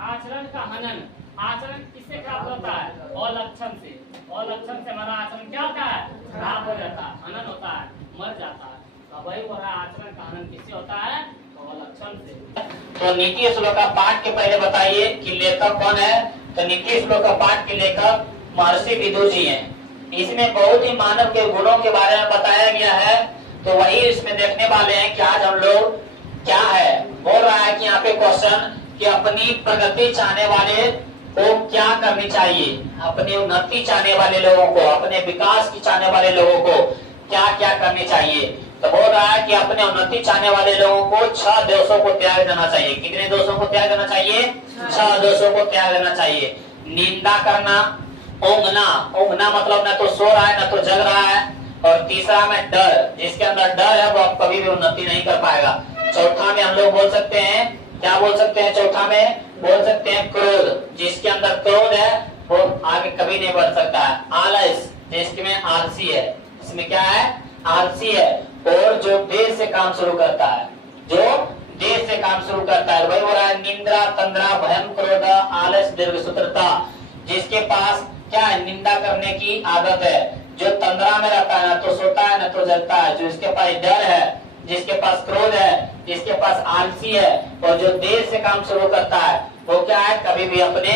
आचरण का हनन, आचरण किससे प्राप्त होता है? अलक्षण से। अलक्षण से हमारा आचरण क्या होता है? खराब हो जाता है, हनन होता है, मर जाता है। तो वही हो रहा है, आचरण का हनन किससे होता है? अलक्षण से। तो नीति श्लोक का पाठ के पहले बताइए कि लेखक कौन है। तो नीति श्लोक का पाठ के लेखक महर्षि विदुर जी हैं। इसमें बहुत ही मानव के गुणों के बारे में बताया गया है। तो वही इसमें देखने वाले हैं कि आज हम लोग क्या है। बोल रहा है कि यहाँ पे क्वेश्चन कि अपनी प्रगति चाहने वाले को क्या करनी चाहिए, अपनी उन्नति चाहने वाले लोगों को, अपने विकास की चाहने वाले लोगों को क्या क्या करनी चाहिए। तो बोल रहा है कि अपने उन्नति चाहने वाले लोगों को 6 दोषों को त्याग देना चाहिए। कितने दोषों को त्याग देना चाहिए? 6 दोषों को त्याग देना चाहिए। निंदा करना, ऊँघना, ऊँघना मतलब न तो सो रहा है न तो जग रहा है। और तीसरा में डर, जिसके अंदर डर है वो कभी भी उन्नति नहीं कर पाएगा। चौथा में हम लोग बोल सकते हैं, क्या बोल सकते हैं? चौथा में बोल सकते हैं क्रोध, जिसके अंदर क्रोध है वो आगे कभी नहीं बढ़ सकता है। आलस, जिसमें आलसी है, इसमें क्या है? आलसी है। और जो देर से काम शुरू करता है, जो देर से काम शुरू करता है, वही हो रहा है निंद्रा, तंद्रा, भयम, क्रोध, आलस, दीर्घसूत्रता। जिसके पास क्या है? निंदा करने की आदत है। जो तंद्रा में रहता है, ना तो सोता है ना तो जगता है। जो इसके पास डर है, जिसके पास क्रोध है, जिसके पास आलसी है, और जो देर से काम शुरू करता है, वो क्या है? कभी भी अपने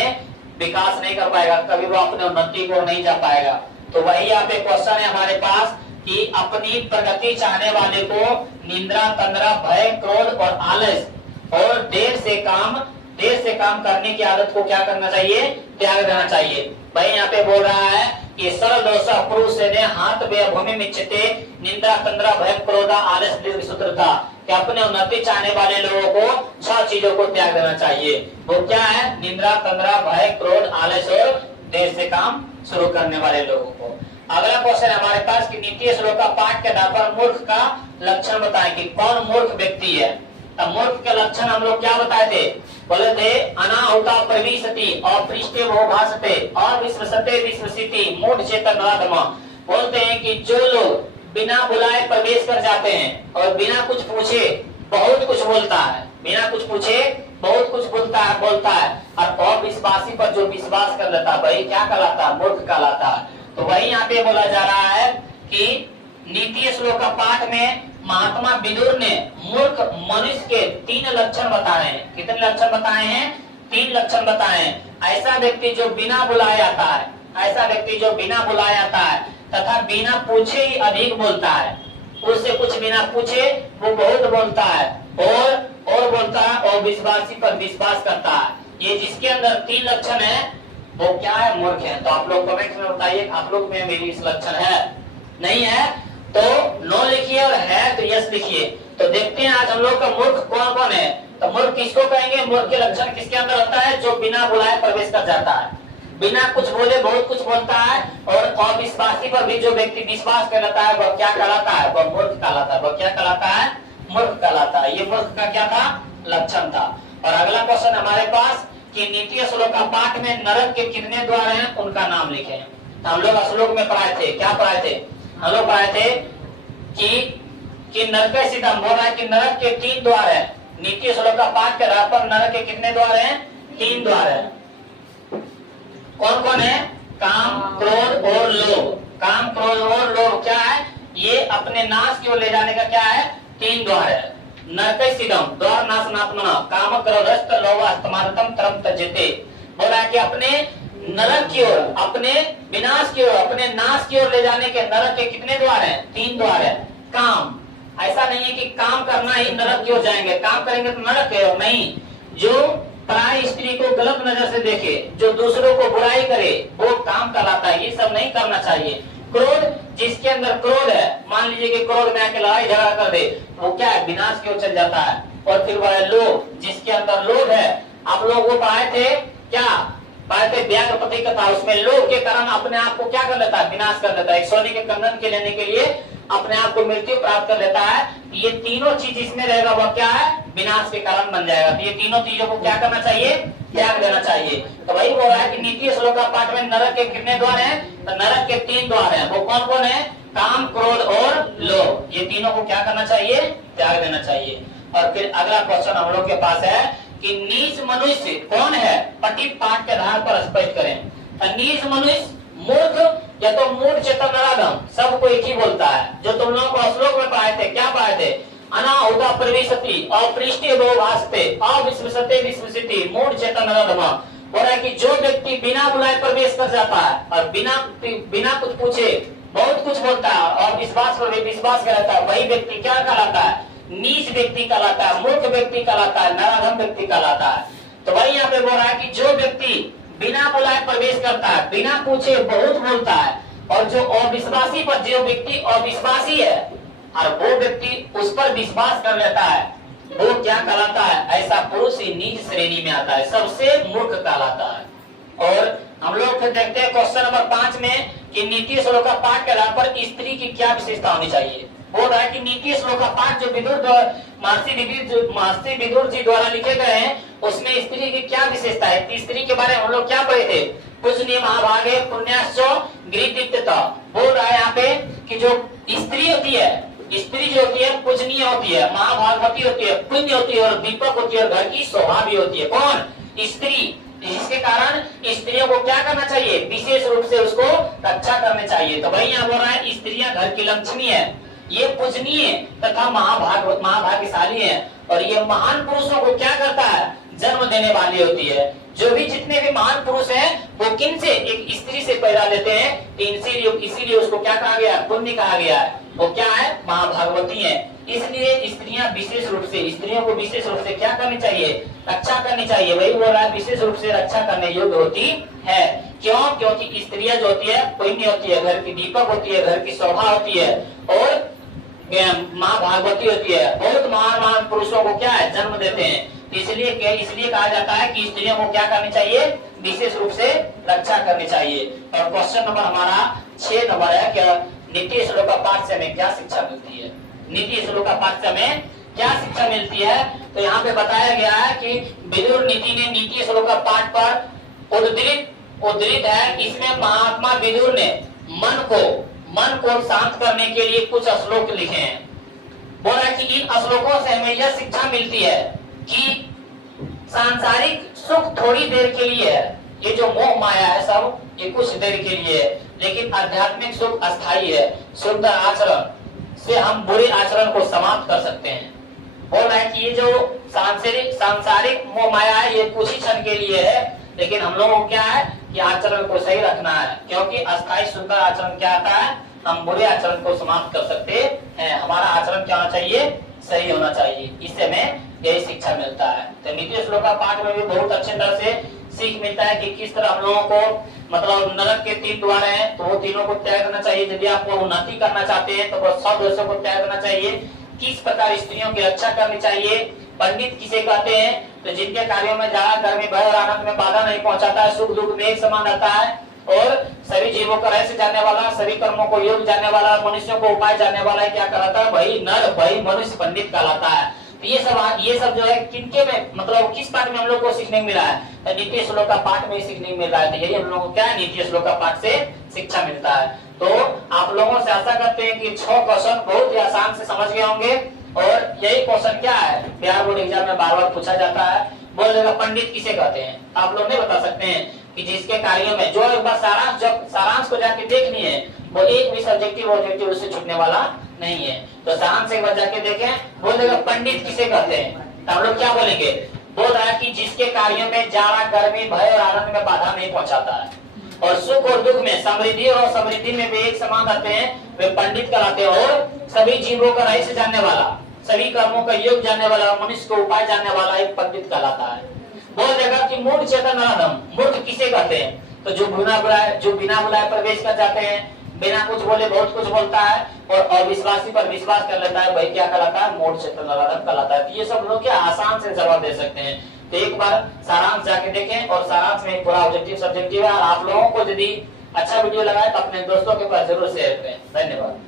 विकास नहीं कर पाएगा, कभी वो अपने उन्नति को नहीं जा पाएगा। तो वही यहाँ पे क्वेश्चन है हमारे पास कि अपनी प्रगति चाहने वाले को निंद्रा, तंद्रा, भय, क्रोध और आलस और देर से काम करने की आदत को क्या करना चाहिए? त्याग देना चाहिए। भाई यहाँ पे बोल रहा है कि सरल दोषा पुरुष ने हाथ व्यय भूमि में चिते निंदा, तंद्रा, भय, क्रोध, आलस, दीर्घसूत्रता। कि अपने उन्नति चाहने वाले लोगों को 6 चीजों को त्याग देना चाहिए। वो क्या है? निंद्रा, तंद्रा, भय, क्रोध, आलस और देर से काम शुरू करने वाले लोगों को। अगला क्वेश्चन हमारे पास कि नीति श्लोक का पाठ के आधार पर मूर्ख का लक्षण बताएं कि कौन मूर्ख व्यक्ति है। तब मूर्ख के लक्षण हम लोग क्या बताए थे? बोले थे अनाहुता प्रविशति, अपृष्टे वो भासते, अविश्वसते विश्वसिति, मूढ़ चेतन राधमा। बोलते हैं कि जो लोग बिना बुलाए प्रवेश कर जाते हैं और बिना कुछ पूछे बहुत कुछ बोलता है, बिना कुछ पूछे बहुत कुछ बोलता है और अविश्वासी पर जो विश्वास कर लेता है, वही क्या कहलाता है? मूर्ख कहलाता है। तो वही यहाँ पे बोला जा रहा है कि नीति श्लोक का पाठ में महात्मा विदुर ने मूर्ख मनुष्य के 3 लक्षण बताए हैं। कितने लक्षण बताए हैं? 3 लक्षण बताए हैं। ऐसा व्यक्ति जो बिना बुलाए आता है, ऐसा व्यक्ति जो बिना बुलाए आता है तथा बिना पूछे ही अधिक बोलता है, उससे कुछ बिना पूछे वो बहुत बोलता है और बोलता है और विश्वासी पर विश्वास करता है। ये जिसके अंदर 3 लक्षण है वो क्या है? मूर्ख है। तो आप लोग कमेंट में बताइए आप लोग में मेरी इस लक्षण है? नहीं है तो नो लिखिए और है तो यस लिखिए। तो देखते हैं आज हम लोग का मूर्ख कौन कौन है। तो मूर्ख किसको कहेंगे? मूर्ख के लक्षण किसके अंदर होता है? जो बिना बुलाए प्रवेश कर जाता है, बिना कुछ बोले बहुत कुछ बोलता है और अविश्वासी पर भी जो व्यक्ति विश्वास कर लेता है वह क्या कहलाता है? वह मूर्ख कहलाता है। वह क्या कहलाता है? मूर्ख कहलाता है। ये मूर्ख का क्या था? लक्षण था। और अगला क्वेश्चन हमारे पास कि नीति श्लोक का पाठ में नरक के कितने द्वार हैं उनका नाम लिखें। तो हम लोग श्लोक में पढ़ाए थे, क्या पढ़ाए थे? हम लोग पढ़ाए थे कि नरक सीधा बोल रहा है कि नरक के 3 द्वार है। नीति श्लोक का पाठ के आधार पर नरक के कितने द्वार हैं? 3 द्वार है। कौन कौन है? काम, क्रोध और लोभ। काम, क्रोध और लोभ क्या है? ये अपने नाश की ओर ले जाने का क्या है? 3 द्वार है। नरकैसिदम द्वार नाशनात्मना काम क्रोधस्त लोभास्तमानतम तरम तज्जते। बोला कि अपने नरक की ओर, अपने विनाश की ओर, अपने नाश की ओर ले जाने के नरक के कितने द्वार हैं? 3 द्वार है। काम, ऐसा नहीं है कि काम करना ही नरक की ओर जाएंगे, काम करेंगे तो नरक की ओर नहीं। जो पराई स्त्री को गलत नजर से देखे, जो दूसरों को बुराई करे, वो काम कहलाता है। ये सब नहीं करना चाहिए। क्रोध, जिसके अंदर क्रोध है, मान लीजिए कि क्रोध में आके लड़ाई झगड़ा कर दे, वो क्या है? विनाश की ओर चल जाता है। और फिर वह लोभ, जिसके अंदर लोभ है, आप लोग वो पढ़ाए थे क्या? पाते व्याघ्रपति कथा, उसमें लोभ के कारण अपने आप को क्या कर लेता है, विनाश कर लेता है। एक सोने के कंगन के लेने के लिए अपने आप को मृत्यु प्राप्त कर लेता है। ये तीनों चीज इसमें रहेगा, वह क्या है, विनाश के कारण बन जाएगा। तो ये तीनों चीजों को क्या करना चाहिए, त्याग देना चाहिए। तो वही बोल रहा है कि नीति श्लोक का पाठ में नरक के कितने द्वार हैं, तो नरक के 3 द्वार हैं। वो कौन कौन है, काम, क्रोध और लोभ। ये तीनों को क्या करना चाहिए, त्याग देना चाहिए। और फिर अगला क्वेश्चन हम लोग के पास है कि नीच मनुष्य कौन है, पठित पाठ के आधार पर स्पष्ट करें। नीच मनुष्य, मूर्ख या तो मूढ़ चेतन नराधम, सबको एक ही बोलता है। जो तुम लोगों को श्लोक में पढ़ाए थे, क्या पढ़ाए थे, अनाहुता प्रविशति, अपृष्टि भासते, अविश्वसते विश्वसिति, मूढ़ चेतन नराधम। बोल रहा है कि जो व्यक्ति बिना बुलाए प्रवेश कर जाता है और बिना कुछ पूछे बहुत कुछ बोलता है और विश्वास पर भी विश्वास करता है, वही व्यक्ति क्या कहलाता है, नीच व्यक्ति कहलाता है, मूर्ख व्यक्ति कहलाता है, नराधम व्यक्ति कहलाता है। तो वही यहाँ पे बोल रहा है कि जो व्यक्ति बिना बुलाए प्रवेश करता है, बिना पूछे बहुत बोलता है, और जो अविश्वासी पर, जो व्यक्ति अविश्वासी है और वो व्यक्ति उस पर विश्वास कर लेता है, वो क्या कहलाता है, ऐसा पुरुष ही नीच श्रेणी में आता है, सबसे मूर्ख कहलाता है। और हम लोग फिर देखते हैं क्वेश्चन नंबर 5 में कि नीति श्लोक का पाठ के आधार पर स्त्री की क्या विशेषता होनी चाहिए। बोल रहा है कि नीति श्लोक का पाठ जो महर्षि विदुर जी द्वारा लिखे गए हैं, उसमें स्त्री की क्या विशेषता है। स्त्री के बारे में हम लोग क्या पढ़े थे, पूजनीय महाभागे पुण्याश्चो गृहीतः। बोल रहा है यहाँ पे कि जो स्त्री होती है, स्त्री जो होती है पूजनीय होती है, महाभागवती होती है, पुण्य होती है और दीपक होती है और घर की शोभा भी होती है। कौन, स्त्री। जिसके कारण स्त्रियों को क्या करना चाहिए, विशेष रूप से उसको रक्षा करनी चाहिए। तो वही यहाँ बोल रहा है स्त्रियां घर की लक्ष्मी है, ये पूजनीय तथा महाभाग्यशाली है, और ये महान पुरुषों को क्या करता है, जन्म देने वाली होती है। जो भी जितने भी महान पुरुष हैं वो किन से, एक स्त्री से पैदा लेते हैं, इसीलिए उसको क्या कहा गया, पुण्य कहा गया है। वो क्या है, महाभागवती है। इसलिए स्त्रियां विशेष रूप से, स्त्रियों को विशेष रूप से क्या करनी चाहिए, रक्षा करनी चाहिए। वही बोल रहा है विशेष रूप से रक्षा करने योग्य होती है। क्यों, क्योंकि स्त्रियां जो होती है पुण्य होती है, घर की दीपक होती है, घर की शोभा होती है और माँ भागवती होती है, बहुत महान पुरुषों को क्या है, जन्म देते हैं। इसलिए कहा जाता है कि स्त्रियों को क्या करनी चाहिए, विशेष रूप से रक्षा करनी चाहिए। और क्वेश्चन नंबर हमारा 6 नंबर है, क्या नीति श्लोक का पाठ से हमें क्या शिक्षा मिलती है। नीति श्लोक का पाठ से हमें क्या शिक्षा मिलती है, तो यहाँ पे बताया गया है कि विदुर नीति ने नीति श्लोक का पाठ पर उद्धृत है। इसमें महात्मा विदुर ने मन को शांत करने के लिए कुछ श्लोक लिखे हैं। बोला कि इन श्लोकों से हमें यह शिक्षा मिलती है कि सांसारिक सुख थोड़ी देर के लिए है, ये जो मोह माया है सब ये कुछ देर के लिए है, लेकिन आध्यात्मिक सुख अस्थायी है। शुद्ध आचरण से हम बुरे आचरण को समाप्त कर सकते हैं। बोल रहा है कि ये जो सांसारिक मोह माया है ये कुछ ही क्षण के लिए है, लेकिन हम लोगों को क्या है कि आचरण को सही रखना है, क्योंकि अस्थायी सुंदर आचरण क्या आता है, हम बुरे आचरण को समाप्त कर सकते हैं। हमारा आचरण क्या होना चाहिए, सही होना चाहिए। इससे हमें यही शिक्षा मिलता है। तो नीति श्लोक का पाठ में भी बहुत अच्छे तरह से सीख मिलता है कि किस तरह हम लोगों को, मतलब नरक के 3 द्वार हैं, तो वो तीनों को त्याग करना चाहिए। यदि आप उन्नति करना चाहते हैं तो वो सब दोषों को त्याग करना चाहिए। किस प्रकार स्त्रियों की रक्षा करनी चाहिए। पंडित किसे कहते हैं, तो जिनके कार्यों में जाड़ा गर्मी भय और आनंद में बाधा नहीं पहुंचाता है, सुख दुख में एक समान रहता है और सभी जीवों का रहस्य जानने वाला, सभी कर्मों को योग जानने वाला, मनुष्यों को उपाय जानने वाला है, क्या कहलाता है, वही नर वही मनुष्य पंडित कहलाता है। तो ये सब जो है किनके में, मतलब किस पाठ में हम लोग को सीखने को मिला है, तो नीति श्लोक का पाठ में सीखने को मिल रहा है। तो यही हम लोगों को क्या है, नीति श्लोक का पाठ से शिक्षा मिलता है। तो आप लोगों से आशा करते हैं कि 6 क्वेश्चन बहुत ही आसान से समझ गए होंगे। और यही क्वेश्चन क्या है, बिहार बोर्ड एग्जाम में बार पूछा जाता है। बोल देगा पंडित किसे कहते हैं, आप लोग नहीं बता सकते हैं कि जिसके कार्यों में जो एक बार सारांश को जाके देखनी है, वो एक भी सब्जेक्टिव ऑब्जेक्टिव उससे छूटने वाला नहीं है। तो सारांश एक बार जाके देखें। बोल देगा पंडित किसे कहते हैं, तो हम लोग क्या बोलेंगे, बोल रहा है कि जिसके कार्यों में जाड़ा गर्मी भय और आनंद में बाधा नहीं पहुंचाता है और सुख और दुख में, समृद्धि और समृद्धि में भी एक समान रहते हैं, वे पंडित कहलाते हैं। और सभी जीवों का रहस्य जानने वाला, सभी कर्मों का योग जानने वाला, मनुष्य को उपाय जानने वाला एक पंडित कहलाता है। बोल देगा कि मूढ़ चेतन नराधम, मूर्ख किसे कहते हैं, तो जो बिना बुलाए प्रवेश कर जाते हैं, बिना कुछ बोले बहुत कुछ बोलता है और अविश्वासी पर विश्वास कर लेता है, वही क्या कहलाता है, मूढ़ चेतन नराधम कहलाता है। तो ये सब लोग क्या आसान से जवाब दे सकते हैं। तो एक बार सारांश जाके देखें, और सारांश में पूरा ऑब्जेक्टिव सब्जेक्टिव है। और आप लोगों को यदि अच्छा वीडियो लगा तो अपने दोस्तों के पास जरूर शेयर करें। धन्यवाद।